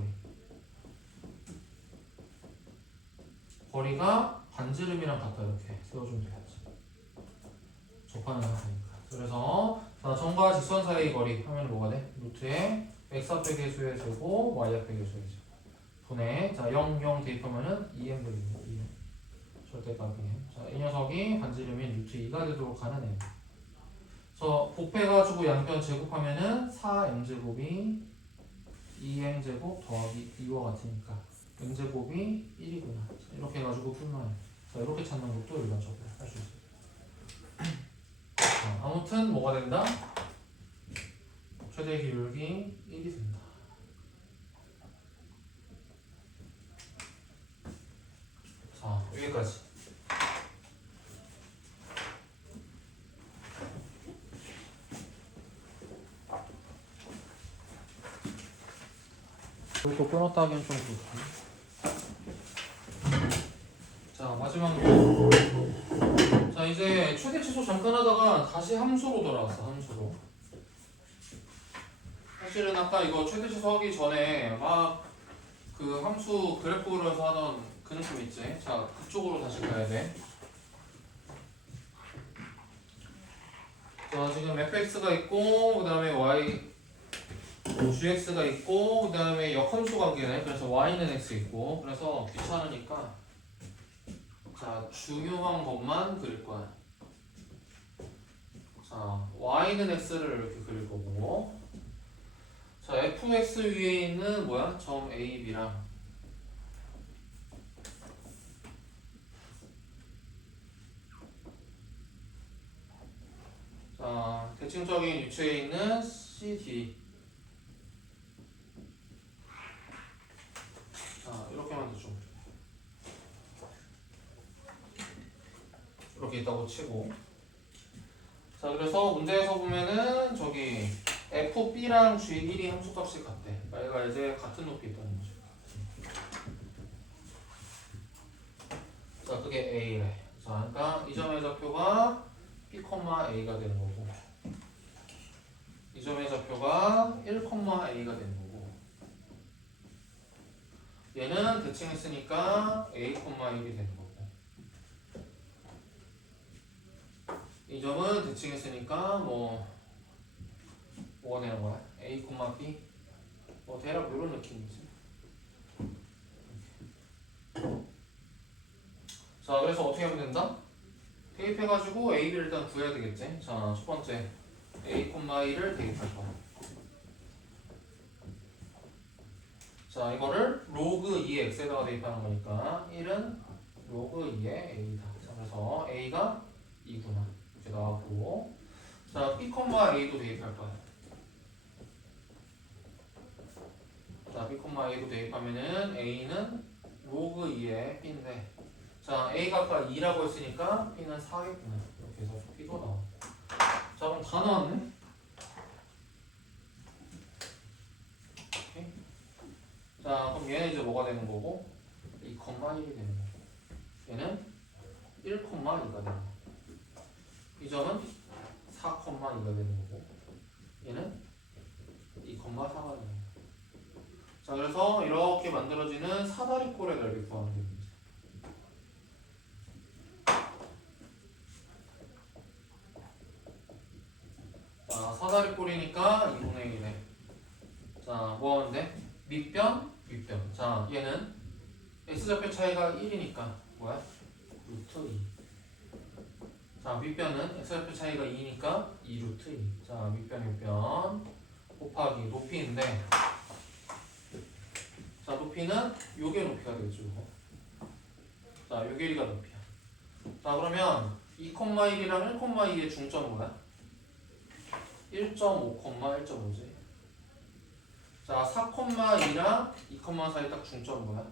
거리가 반지름이랑 같다 이렇게 세워주면 되겠지. 접하는 상태니까. 그래서 자, 점과 직선 사이의 거리 하면 뭐가 돼? 루트에 x 앞의 수의 제곱 y 앞의 수의 제곱 분의 자, 0, 0 대입하면은 2m 되겠네. 2m 절대값이. 자, 이 녀석이 반지름인 루트 2가 되도록 하는 m. 그래서 곱해가지고 양변 제곱하면은 4m제곱이 2m제곱 더하기 2와 같으니까 m제곱이 1이구나. 이렇게 해가지고 풀면 자, 이렇게 찾는 것도 일반적으로 할 수 있어요. 자, 아무튼 뭐가 된다? 최대 기울기 1이 된다. 자, 여기까지. 여기 또 끊었다 하기엔 좀 그렇고. 자, 마지막으로. 자, 이제 최대 최소 잠깐 하다가 다시 함수로 돌아왔어. 함수로. 사실은 아까 이거 최대 최소 하기 전에 막 그 함수 그래프로 해서 하던 그 느낌 있지? 자, 그쪽으로 다시 가야 돼. 자, 지금 fx가 있고 그 다음에 y gx가 있고 그 다음에 역함수 관계네. 그래서 y는 x 있고 그래서 귀찮으니까 자, 중요한 것만 그릴 거야. 자, y는 x를 이렇게 그릴 거고 자, fx 위에 있는 뭐야? 점 a, b랑 자, 대칭적인 유체에 있는 c, d 자, 이렇게 만들죠. 이렇게 있다고 치고. 자, 그래서 문제에서 보면은 저기 FB랑 G1이 함수값이 같대. 그러니까 얘가 이제 같은 높이 있다는 거죠. 자, 그게 A래. 자, 그러니까 이 점의 좌표가 B, A가 되는 거고, 이 점의 좌표가 1, A가 되는 거고, 얘는 대칭했으니까 A, 1이 되는 거고, 이 점은 대칭했으니까 뭐가 되는 거야? A, B? 뭐 대략 이런 느낌이지. 자, 그래서 어떻게 하면 된다? 대입해가지고 A, B를 일단 구해야 되겠지. 자, 첫 번째 A, 2를 대입할 거야. 자, 이거를 로그 2의 x에다가 대입하는 거니까 1은 로그 2의 a다. 자, 그래서 a가 2구나. 이렇게 나왔고, 자, b, a도 대입할 거야. 자, b, a도 대입하면은 a는 로그 2의 b인데, 자, a가 아까 2라고 했으니까 b는 4겠구나. 이렇게 해서 b도 나와. 자, 그럼 다 나왔네? 오케이. 자, 그럼 얘는 이제 뭐가 되는 거고? 2,1이 되는 거고, 얘는 1,2가 되는 거고, 이 점은 4,2가 되는 거고, 얘는 2,4가 되는 거고. 자, 그래서 이렇게 만들어지는 사다리꼴의 넓이 구하는 게 문제. 자, 사다리꼴이니까 2분의 1에. 자, 뭐 하는데? 밑변, 윗변. 자, 얘는 x좌표 차이가 1이니까 뭐야? 루트 2. 자, 밑변은 x좌표 차이가 2니까 2 루트 2. 자, 밑변 곱하기 높이인데, 자, 높이는 요게 높이가 되겠죠. 이거. 자, 요 길이가 높이야. 자, 그러면 2,1이랑 1,2의 중점은 뭐야? 1.5, 1.5지. 자, 4,2랑 2, 사이 딱 중점은 뭐야?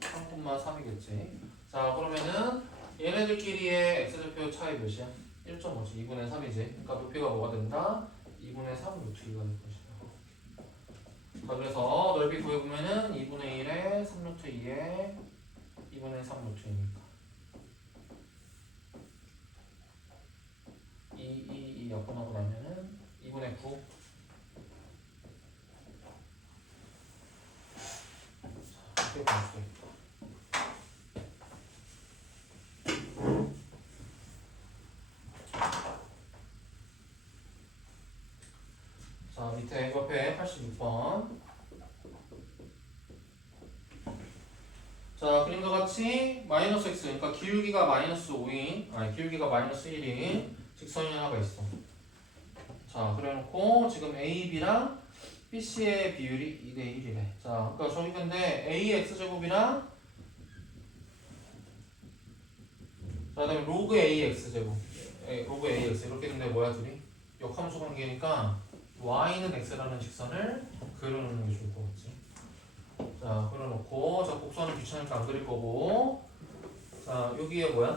3,3이겠지. 자, 그러면은 얘네들끼리의 x좌표 차이 몇이야? 1.5지. 2분의 3이지. 그러니까 높이가 뭐가 된다? 2분의 3 루트 2가 될 것이다. 자, 그래서 넓이 구해보면은 2분의 1에 3 루트 2에 2분의 3 루트 2니까 2 약분하고 나면은 2분의 9. 이렇게 볼 수 있다. 자, 밑에 옆에 86번. 자, 그림과 같이 마이너스 x, 그러니까 기울기가 마이너스 5인, 아니 기울기가 마이너스 1인 직선이 하나가 있어. 자, 그래놓고 지금 A, B랑 BC의 비율이 2대 1이래. 자, 그러니까 저기 근데 AX제곱이랑, 자, 그다음에 로그 AX제곱, 로그 AX 이렇게 됐는데 뭐야 둘이? 역함수 관계니까 Y는 X라는 직선을 그려놓는 게 좋을 것 같지. 자, 그려놓고, 자, 곡선은 귀찮으니까 안 그릴 거고, 자, 여기에 뭐야?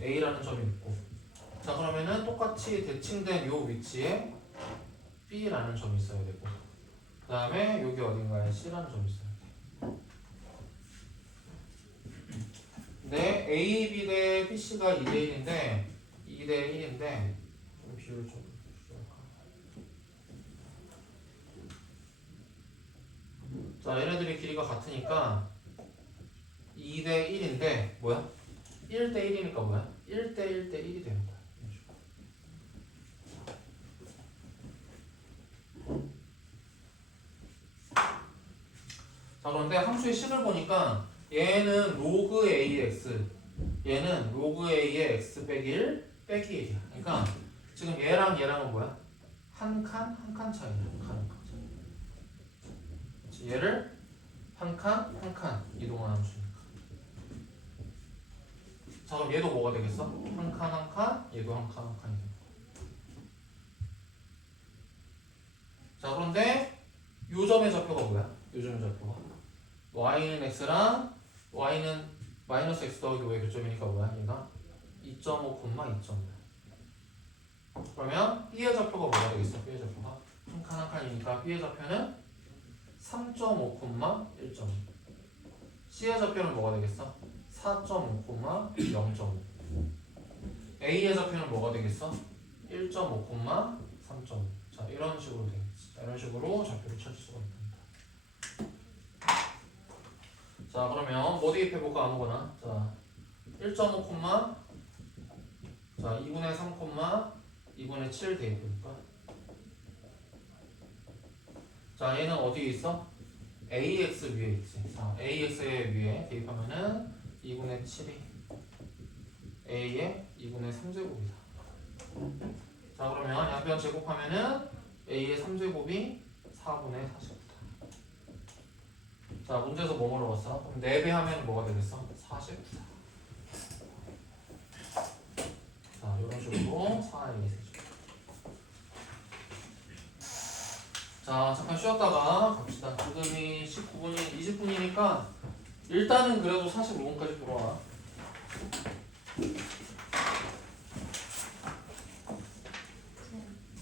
A라는 점이 있고, 자, 그러면은 똑같이 대칭된 요 위치에 B라는 점이 있어야 되고, 그 다음에 여기 어딘가에 C라는 점이 있어야 돼. 근데 A, B 대 BC가 2대 1인데 2대 1인데 좀 비율 좀 줄여볼까? 자, 얘네들이 길이가 같으니까 2대 1인데 뭐야? 1대 1이니까 뭐야? 1대 1대 1이 되는 거야. 자, 그런데 함수의 식을 보니까 얘는 로그 AX, 얘는 로그 A의 X 빼기 1 빼기 1이야. 그러니까 지금 얘랑 얘랑은 뭐야? 한 칸 차이야. 한 칸. 얘를 한 칸 이동하는 함수니까. 자, 그럼 얘도 뭐가 되겠어? 한 칸, 얘도 한 칸이 돼. 자, 그런데 요 점의 좌표가 뭐야? 요 점의 좌표가 Y는 X랑 Y는 마이너스 x 더하기 5의 교점이니까 뭐야? 얘가 2.5, 2.5. 그러면 B의 좌표가 뭐가 되겠어? B의 좌표가 한 칸 한 칸이니까 B의 좌표는 3.5, 1.5. C의 좌표는 뭐가 되겠어? 4.5, 0.5. A의 좌표는 뭐가 되겠어? 1.5, 3.5. 자, 이런 식으로 되겠지. 자, 이런 식으로 좌표를 찾을 수가 있습니다. 자, 그러면 뭐 대입해볼까? 아무거나. 자, 1.5, 자, 2분의 3, 2분의 7 대입해볼까? 자, 얘는 어디에 있어? AX 위에 있지. 자, AX의 위에 대입하면은 2분의 7이 A의 2분의 3제곱이다. 자, 그러면 양변 제곱하면은 A의 3제곱이 4분의 49다. 자, 문제에서 뭐 물어봤어? 그럼 4배 하면 뭐가 되겠어? 49다. 자, 이런 식으로 4의 세죠. 자, 잠깐 쉬었다가 갑시다. 지금이 19분이 20분이니까 일단은 그래도 45분까지 들어와.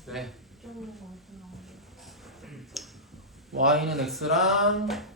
네. 이쪽으로 가서 나오네. y는 x랑